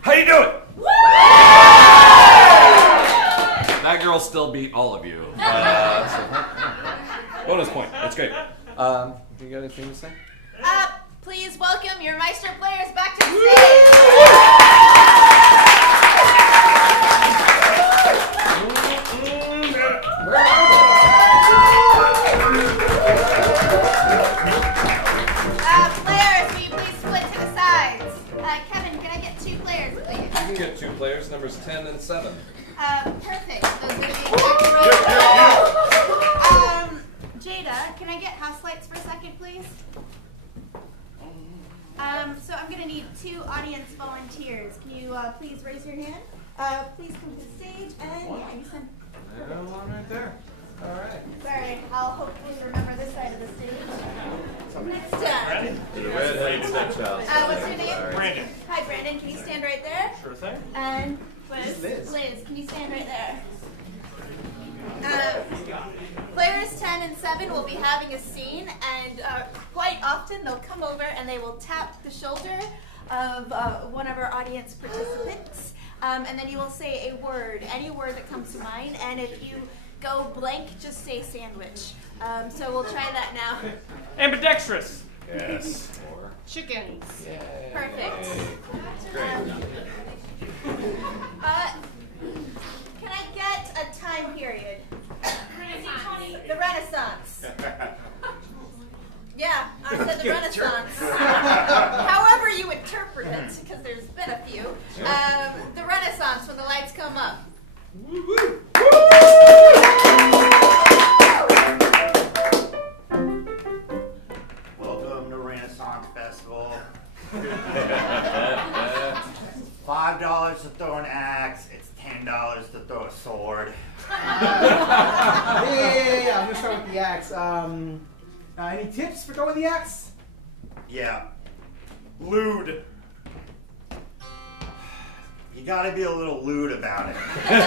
How you doing? That girl still beat all of you. Bonus point. That's great. You got anything to say? Please welcome your Maestro players back to the stage. Players, will you please split to the sides? Kevin, can I get 2 players, please? You can get 2 players, numbers 10 and 7. Perfect. Those are the Jada, can I get house lights for a second, please? So I'm going to need 2 audience volunteers. Can you please raise your hand? Please come to the stage and yeah, you send. There's one right there. All right. Sorry, I'll hopefully remember this side of the stage. Next time. The red-headed stepchild. What's your name? Brandon. Hi, Brandon. Can you stand right there? Sure thing. And Liz. Liz, can you stand right there? Players 10 and 7 will be having a scene, and quite often they'll come over and they will tap the shoulder of one of our audience participants, and then you will say a word, any word that comes to mind, and if you go blank, just say sandwich. So we'll try that now. Ambidextrous. Yes. Or Chickens. yay. Perfect. Great. Can I get a time period? The Renaissance. Yeah, I said the Renaissance. However you interpret it, because there's been a few. The Renaissance, when the lights come up. Welcome to Renaissance Festival. $5 to throw an axe. It's $10 to throw a sword. Yeah. I'm gonna start with the axe. Any tips for throwing the axe? Yeah. Lewd. You gotta be a little lewd about it. And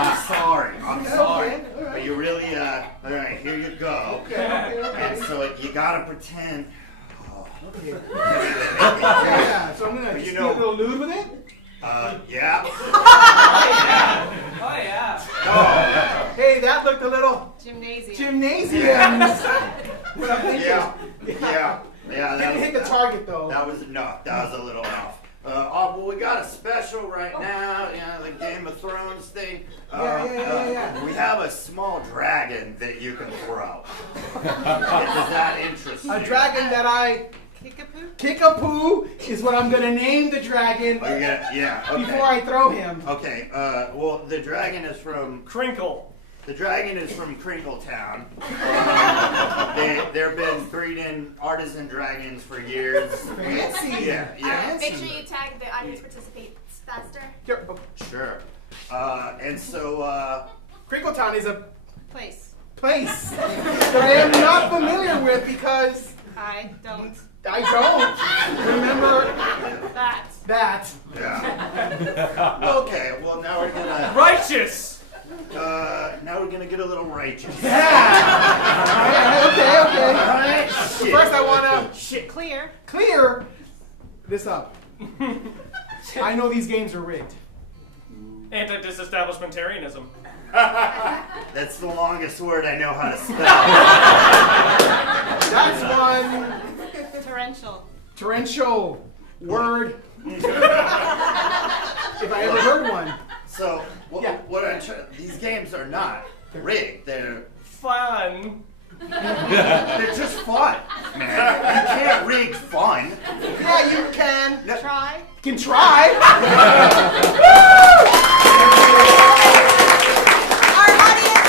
I'm sorry. I'm sorry. Okay. All right. But you really, alright, here you go. Okay. And so you gotta pretend. Okay. Yeah. So I'm gonna But just you be know- a little lewd with it. Yeah. Oh yeah. Oh, Hey, that looked a little Gymnasium. gymnasium. What I'm thinking. yeah. Didn't hit the target though. That was a little off. Well, we got a special right now, the Game of Thrones thing. Yeah. We have a small dragon that you can throw. Does that interest you? A dragon that I Kickapoo is what I'm gonna name the dragon. Oh, yeah. Okay. Before I throw him. Okay. Well, the dragon is from Crinkle. The dragon is from Crinkletown. They've been breeding artisan dragons for years. Fancy. Yeah. Make sure you tag the audience participates faster. Sure. And so, Crinkletown is a Place. place that I am not familiar with because I don't. remember That. Yeah. Okay, well now we're gonna... Righteous! Now we're gonna get a little righteous. Yeah! Okay. Alright, shit. First I wanna Clear this up. I know these games are rigged. Anti-disestablishmentarianism. That's the longest word I know how to spell. That's one torrential word. If I ever heard one. So, these games are not rigged. They're Fun. they're just fun, man. You can't rig fun. Yeah, you can. Try. You can try. Our audience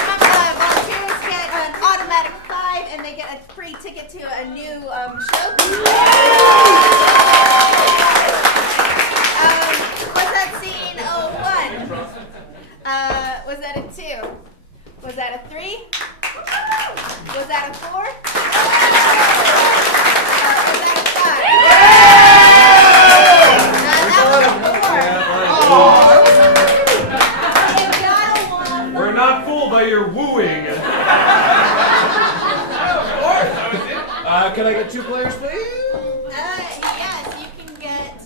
volunteers get an automatic 5, and they get a free ticket to a new show. Was that scene 1? Was that a 2? Was that a 3? Was that a 4? Was that a 5? We're not fooled by your wooing. Can I get 2 players, please? Yes, you can get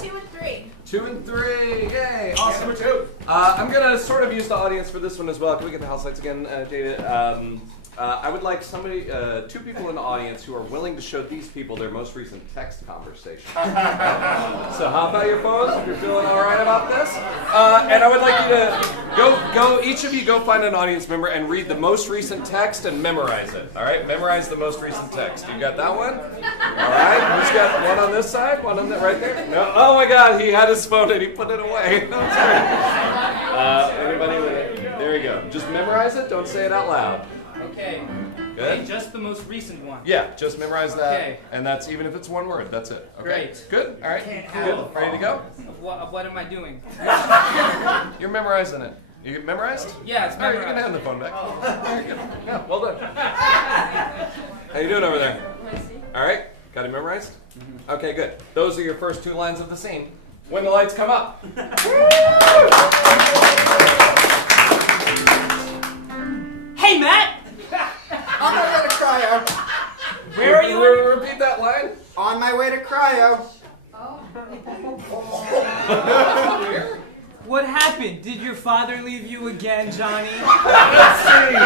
2 and 3. 2 and 3. Yay! Awesome. Number 2. I'm gonna sort of use the audience for this one as well. Can we get the house lights again, Jada? I would like somebody, 2 people in the audience who are willing to show these people their most recent text conversation. So hop out your phones if you're feeling all right about this. And I would like you to each of you go find an audience member and read the most recent text and memorize it. All right, memorize the most recent text. You got that one? All right. Who's got one on this side? One on that right there? No. Oh my God, he had his phone and he put it away. That's great. Anybody with it? There you go. Just memorize it. Don't say it out loud. Okay. Good. Okay, just the most recent one. Yeah, just memorize that. Okay. And that's even if it's one word. That's it. Okay. Great. Good. All right. Good. Ready to go? Of what am I doing? You're memorizing it. You memorized? Yeah, it's All right, you can memorized. hand the phone back. Very good. Yeah, well done. How you doing over there? All right. Got it memorized? Okay, good. Those are your first 2 lines of the scene. When the lights come up. Hey, Matt! On my way to cryo. Where are you? Repeat that line. On my way to cryo. What happened? Did your father leave you again, Johnny? Let's see.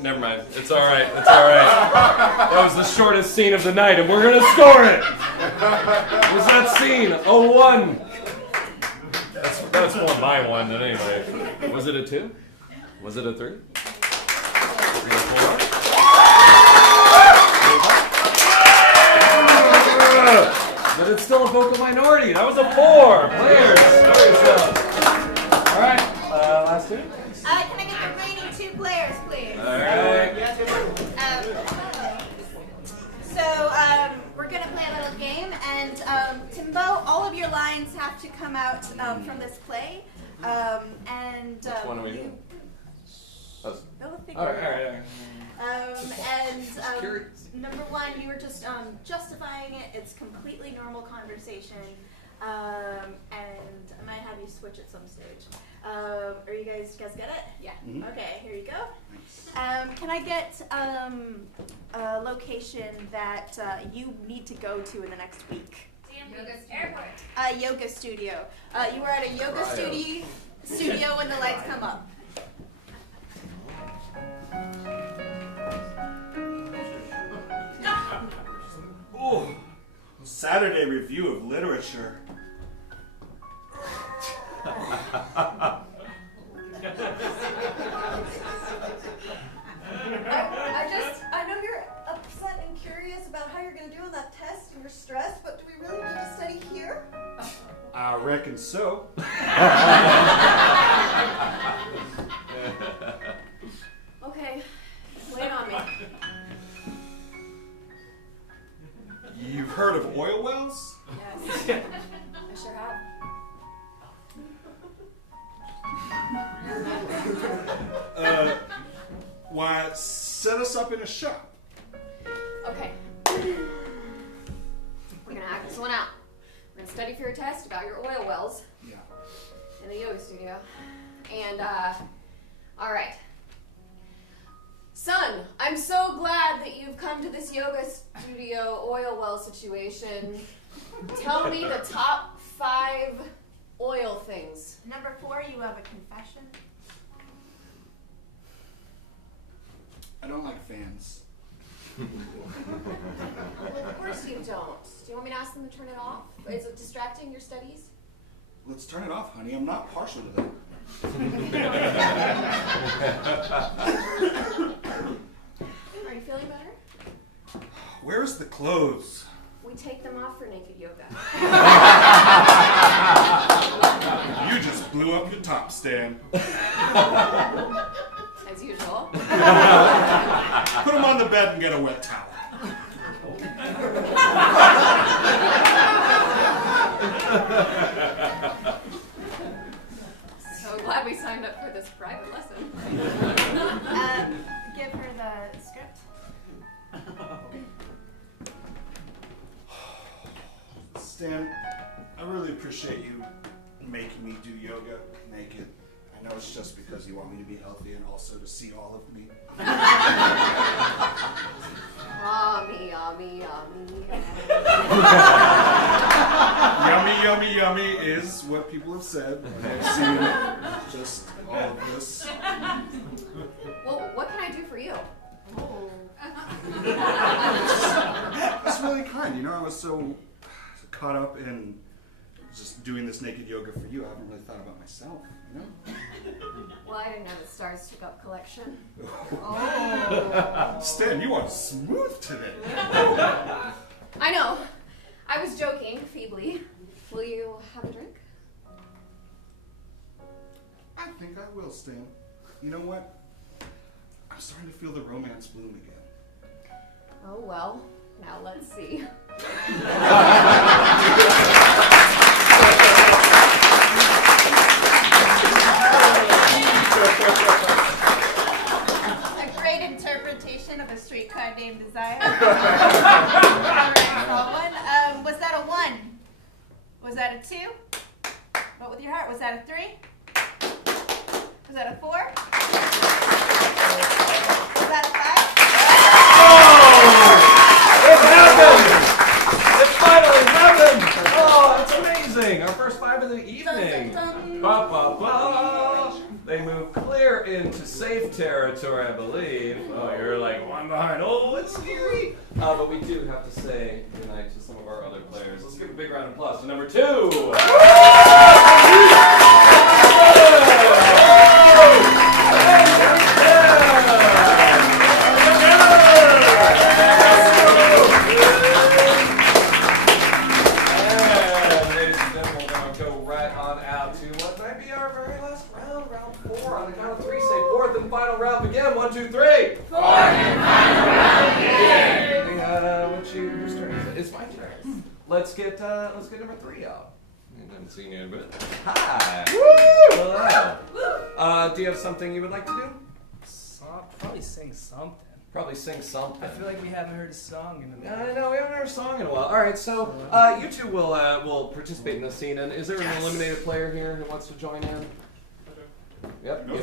Never mind. It's all right. It's all right. That was the shortest scene of the night, and we're gonna score it. Was that scene a 1? That's more my 1 than anyway. Was it a 2? Was it a 3? Was it a 4? But it's still a vocal minority. That was a 4. Players, show yourselves. All right. Last 2. Can I get the remaining 2 players, please? All right. We're going to play a little game, and Timbo, all of your lines have to come out from this play. Which one are we doing? They'll figure All it out. Curious. Number 1, you were just justifying it. It's completely normal conversation, and I might have you switch at some stage. Are you guys get it? Yeah. Mhm. Okay, here you go. Can I get a location that you need to go to in the next week? Airport. A yoga studio. You were at a yoga studio when the lights come up. Oh, Saturday review of literature. I know you're upset and curious about how you're going to do on that test and you're stressed, but do we really need to study here? I reckon so. Okay, lay it on me. You've heard of oil wells? Yes, I sure have. Why, set us up in a shop. Okay. We're gonna act this one out. We're gonna study for your test about your oil wells. Yeah. In the yoga studio. And, all right. Son, I'm so glad that you've come to this yoga studio oil well situation. Tell me the top 5 oil things. Number 4, you have a confession. I don't like fans. Well, of course you don't. Do you want me to ask them to turn it off? Is it distracting your studies? Let's turn it off, honey. I'm not partial to that. Are you feeling better? Where's the clothes? We take them off for naked yoga. You just blew up your top, Stan. As usual. Put them on the bed and get a wet towel. So glad we signed up for this private lesson. Give her the script. Stan, I really appreciate you making me do yoga naked. I know it's just because you want me to be healthy and also to see all of me. Yummy, yummy, yummy. Yummy, yummy, yummy is what people have said when they've seen just all of this. Well, what can I do for you? It's really kind. You know, I was so caught up in just doing this naked yoga for you. I haven't really thought about myself, you know? Well, I didn't know the Stars took up collection. Stan, you are smooth today. I know. I was joking, feebly. Will you have a drink? I think I will, Stan. You know what? I'm starting to feel the romance bloom again. Oh, well. Now let's see. A great interpretation of a streetcar named Desire. All right, call one. Was that a 1? Was that a 2? Vote with your heart. Was that a 3? Was that a 4? Was that a 5? It finally happened! Oh, it's amazing! Our first 5 of the evening. Ba, ba, ba. They move clear into safe territory, I believe. Oh, you're like one behind. Oh, it's scary. But we do have to say goodnight to some of our other players. Let's give a big round of applause to number 2. Final round begin. 1, 2, 3. Fourth and final round begin. Whose turn is it? It's my turn. Let's get number 3 out. I haven't seen you in a bit. Hi. Hello. Do you have something you would like to do? Probably sing something. Probably sing something. I feel like we haven't heard a song in a minute. I know, we haven't heard a song in a while. All right, so you two will participate in the scene. And is there an eliminated player here who wants to join in? Yep, all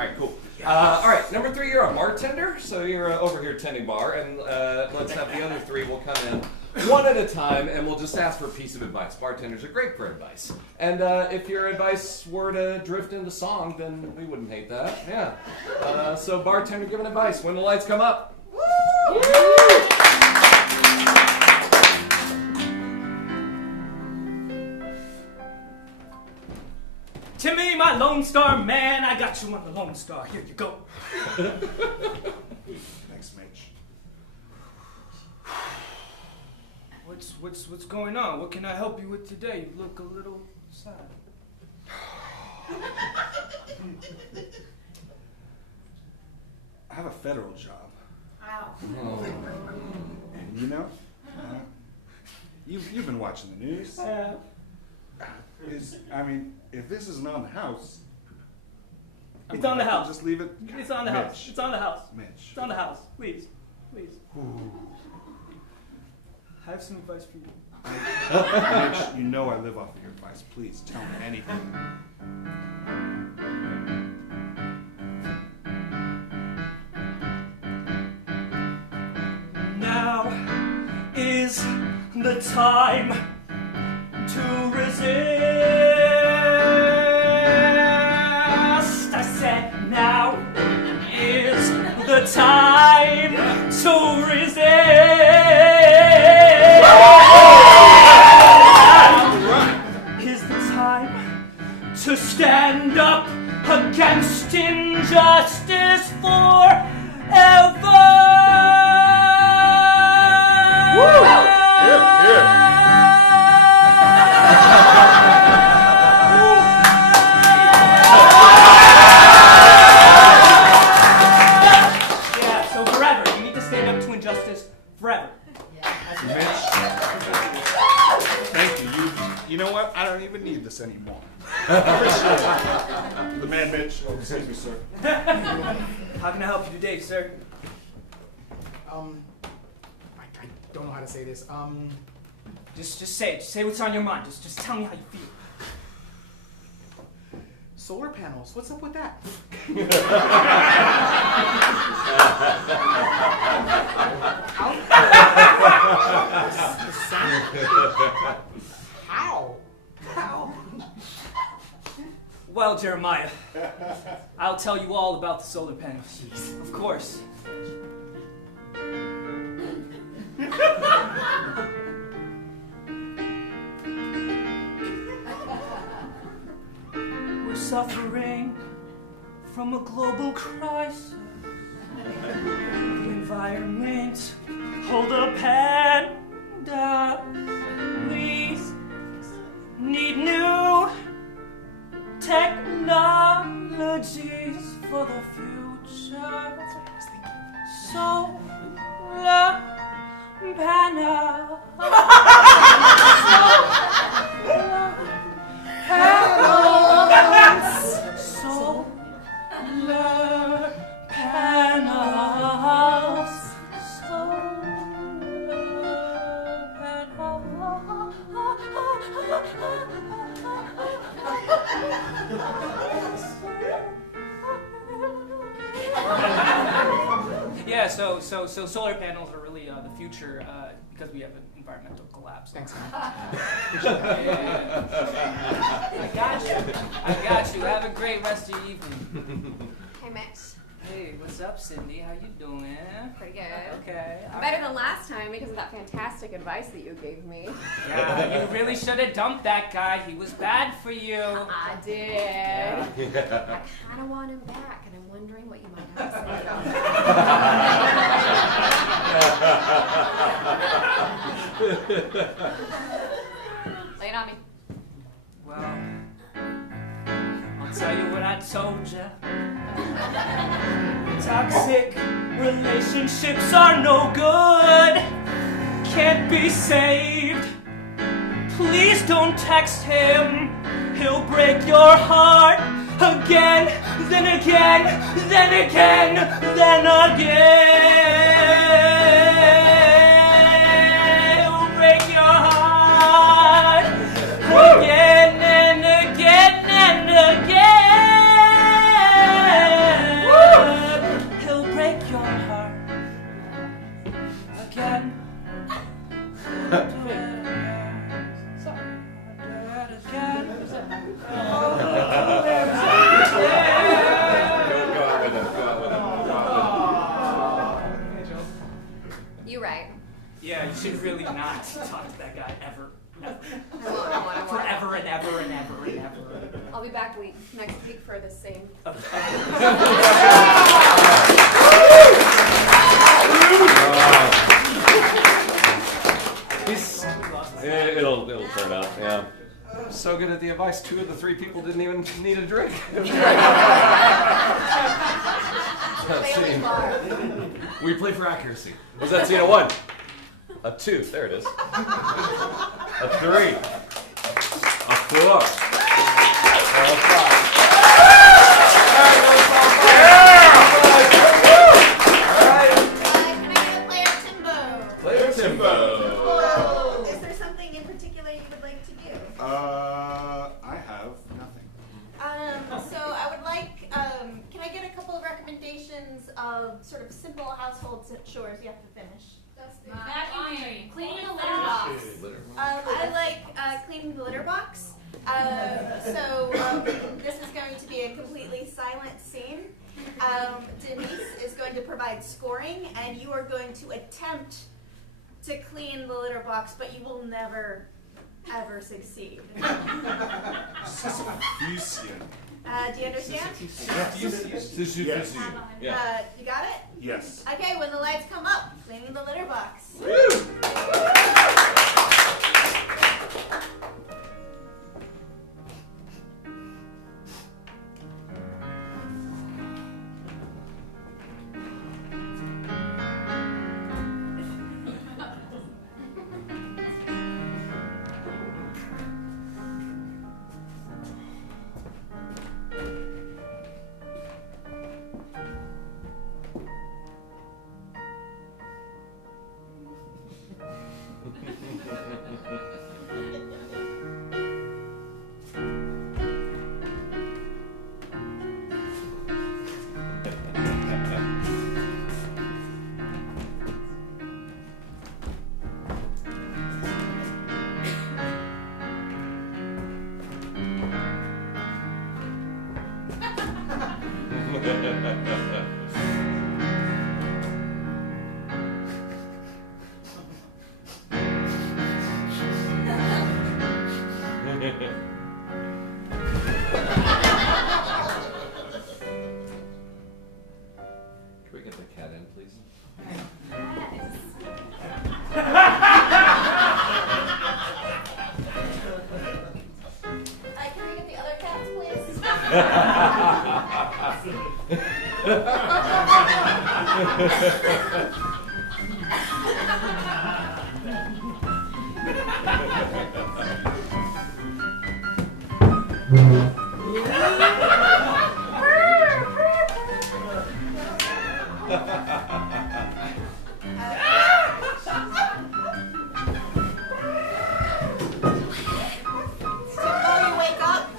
right, cool. All right, number 3, you're a bartender, so you're over here tending bar, and let's have the other 3 will come in one at a time, and we'll just ask for a piece of advice. Bartenders are great for advice. And if your advice were to drift into song, then we wouldn't hate that. Yeah. So bartender giving advice when the lights come up. Woo! Timmy, my Lone Star man, I got you on the Lone Star. Here you go. Thanks, Mitch. What's going on? What can I help you with today? You look a little sad. I have a federal job. Wow. And you know, you've been watching the news. If this isn't on the house, It's on the house. Just leave it. It's on the house. It's on the house. Mitch. It's on the house. Please. Please. I have some advice for you. Mitch, you know I live off of your advice. Please tell me anything. Now is the time to resist. I said now is the time to resist. Now is the time to stand up against injustice forever. Yeah, so forever. You need to stand up to injustice forever. Mitch, thank you. You know what? I don't even need this anymore. Appreciate it. The man, Mitch. Oh, excuse me, sir. How can I help you today, sir? I don't know how to say this. Just say it. Just say what's on your mind. Just tell me how you feel. Solar panels. What's up with that? How? Well, Jeremiah, I'll tell you all about the solar panels. Of course. We're suffering from a global crisis. The environment, hold up hand up, please. Need new technologies for the future. Solar panels. Solar panels. Yeah, so solar panels are really the future because we have an environmental collapse. Thanks, man. I got you. Have a great rest of your evening. Hey, Mitch. Hey, what's up, Cindy? How you doing? Pretty good. Okay. Better than last time because of that fantastic advice that you gave me. Yeah, you really should have dumped that guy. He was bad for you. I did. Yeah. I kind of want him back, and I'm wondering what you might have to say. Lay it on me. Well, I'll tell you what I told ya. Toxic relationships are no good. Can't be saved. Please don't text him. He'll break your heart again, then again, then again, then again. He'll break your heart again and again and again. He'll break your heart again. You right. Yeah, you should really not talk to that guy ever. I won't. Forever and ever and ever and ever. I'll be back next week for the same. It'll turn out, yeah. So good at the advice, 2 of the 3 people didn't even need a drink. We play for accuracy. Was that scene a 1? A 2, there it is. A 3. A 4. A 5. Player Timbo. Whoa. Is there something in particular you would like to do? I have nothing. So I would like, can I get a couple of recommendations of sort of simple household chores you have to finish? Vacuuming, cleaning a litter box. I like cleaning the litter box. This is going to be a completely silent scene. Denise is going to provide scoring, and you are going to attempt to clean the litter box, but you will never, ever succeed. Fusion. Do you understand? Yes. You got it? Yes. Okay, when the lights come up, cleaning the litter box. Can we get the cat in, please? Can we get the other cats, please? Before you wake up,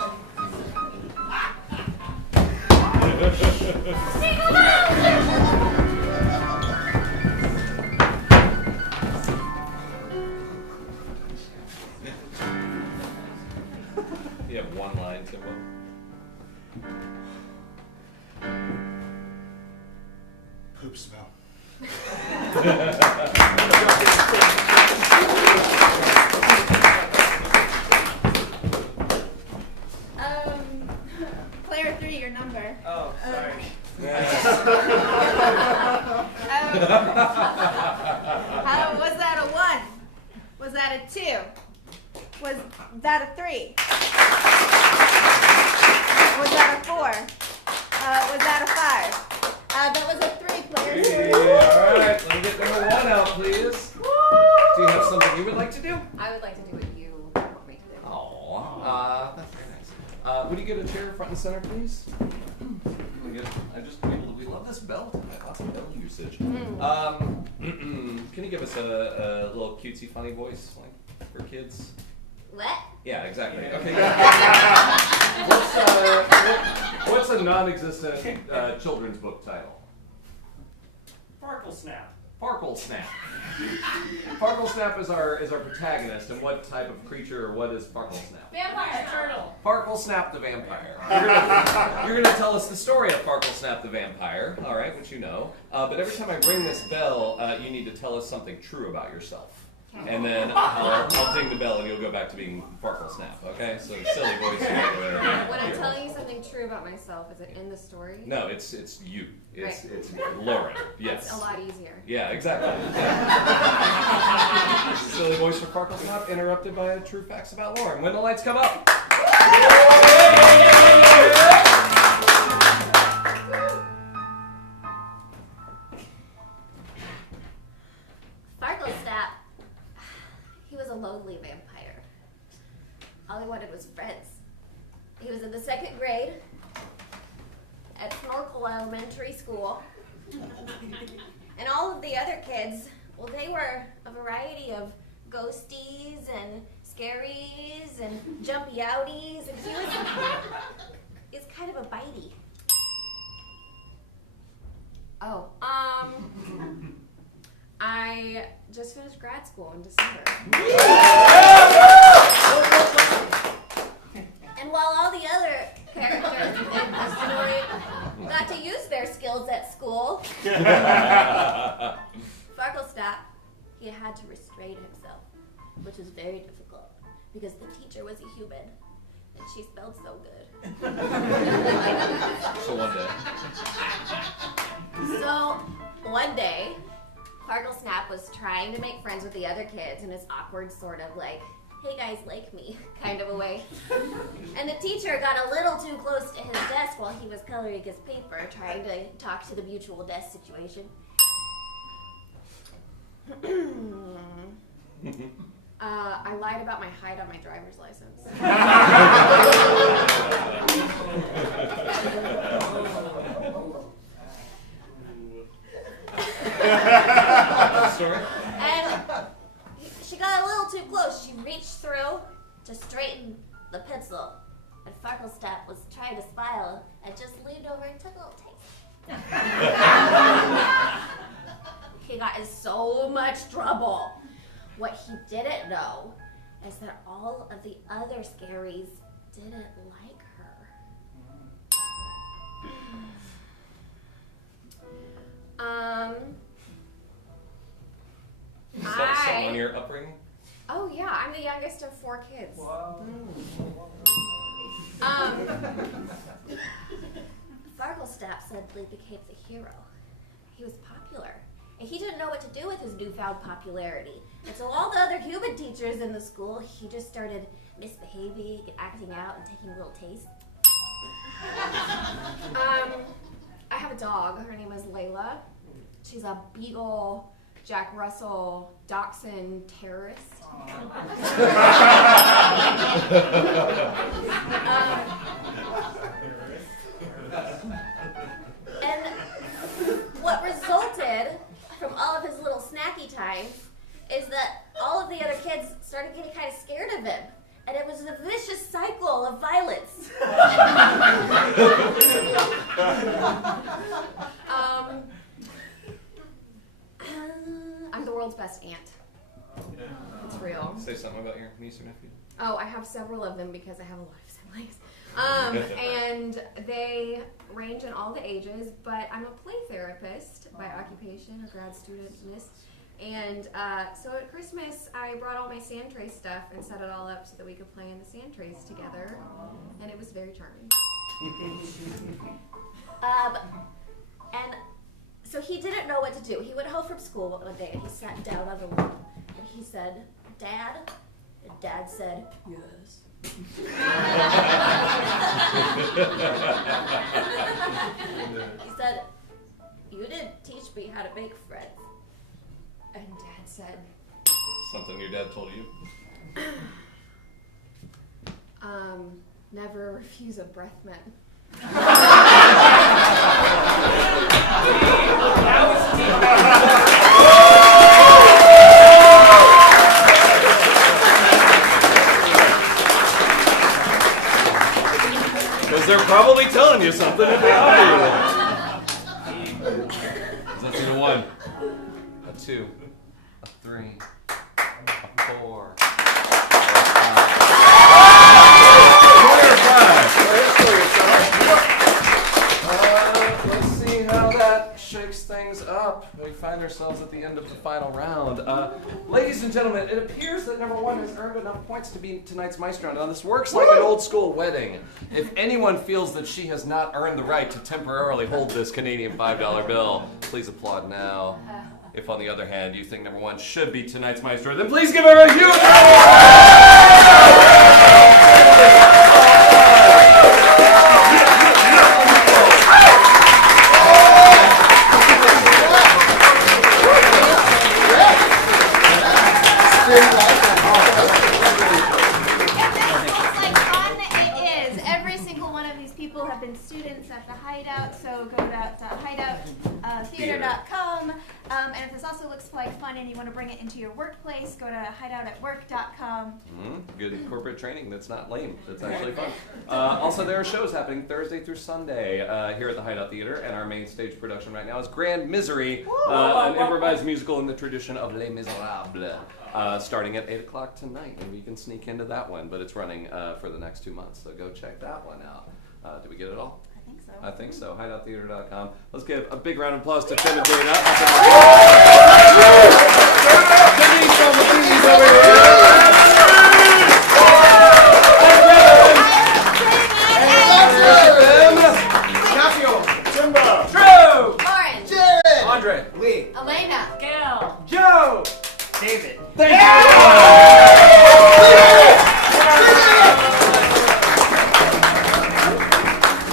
You have one line, Timbo. Poop smell. Player 3, your number. Oh, sorry. Was that a 1? Was that a 2? Was that a 3? Was that a 4? Was that a 5? That was a 3, player 3. All right, let me get number 1 out, please. Do you have something you would like to do? I would like to do what you want me to do. Oh, that's very nice. Would you get a chair front and center, please? We love this bell tonight. Lots of bell usage. Can you give us a little cutesy, funny voice, like for kids? What? Yeah, exactly. Okay. What's a non-existent children's book title? Farkle Snap. Farkle Snap. Farkle Snap is our protagonist, and what type of creature, or what is Farkle Snap? Vampire turtle. Farkle Snap the vampire. You're gonna tell us the story of Farkle Snap the vampire, all right, which you know. But every time I ring this bell, you need to tell us something true about yourself. And then I'll ding the bell and you'll go back to being Farkle Snap, okay? So silly voice. When I'm telling you something true about myself, is it in the story? No, it's you. It's Right. it's Lauren. Yes. It's a lot easier. Yeah, exactly. Silly voice for Farkle Snap interrupted by true facts about Lauren. When the lights come up. Farklesnap, he was a lonely vampire. All he wanted was friends. He was in the 2nd grade at Snorkel Elementary School. And all of the other kids, well, they were a variety of ghosties and scaries and jumpy outies, and he was kind of a bitey. Oh, I just finished grad school in December. And while all the other characters in the story got to use their skills at school, Farklesnap, he had to restrain himself, which was very difficult because the teacher was a human and she spelled so good. So one day. So one day, Farklesnap was trying to make friends with the other kids in his awkward sort of like, hey guys like me kind of a way. And the teacher got a little too close to his desk while he was coloring his paper, trying to talk to the mutual desk situation. I lied about my height on my driver's license. Story? And she got reached through to straighten the pencil, and Farklestap was trying to smile and just leaned over and took a little taste. He got in so much trouble. What he didn't know is that all of the other scaries didn't like her. Is that someone in your upbringing? Oh yeah, I'm the youngest of 4 kids. Wow. Farklestap suddenly became the hero. He was popular, and he didn't know what to do with his newfound popularity. And so all the other human teachers in the school, he just started misbehaving, acting out, and taking little tastes. I have a dog. Her name is Layla. She's a beagle, Jack Russell, dachshund terrorist. And what resulted from all of his little snacky times is that all of the other kids started getting kind of scared of him. And it was a vicious cycle of violence. I'm the world's best aunt. It's real. Say something about your niece or nephew. Oh, I have several of them because I have a lot of siblings. And they range in all the ages, but I'm a play therapist by occupation, a grad student in this. And so at Christmas, I brought all my sand tray stuff and set it all up so that we could play in the sand trays together. And it was very charming. And so he didn't know what to do. He went home from school one day and he sat down on the lawn and he said, "Dad?" And Dad said, "Yes." He said, "You didn't teach me how to make friends." And Dad said, Something your dad told you? Never refuse a breath mint. Because they're probably telling you something if they are. That's a 1, a 2, a 3, a 4. Let's see how that shakes things up. We find ourselves at the end of the final round. Ladies and gentlemen, it appears that number 1 has earned enough points to be tonight's Maestro. Now, this works like an old school wedding. If anyone feels that she has not earned the right to temporarily hold this Canadian $5 bill, please applaud now. If, on the other hand, you think number 1 should be tonight's Maestro, then please give her a huge students at the Hideout, so go to hideouttheater.com. And if this also looks like fun and you want to bring it into your workplace, go to hideoutatwork.com. Good corporate training that's not lame. That's actually fun. Also, there are shows happening Thursday through Sunday here at the Hideout Theater, and our main stage production right now is Grand Misery, an improvised musical in the tradition of Les Miserables, starting at 8 o'clock tonight, and we can sneak into that one, but it's running for the next 2 months, so go check that one out. Did we get it all? I think so. I think so. Hideouttheater.com. Let's give a big round of applause to Tim and Dana.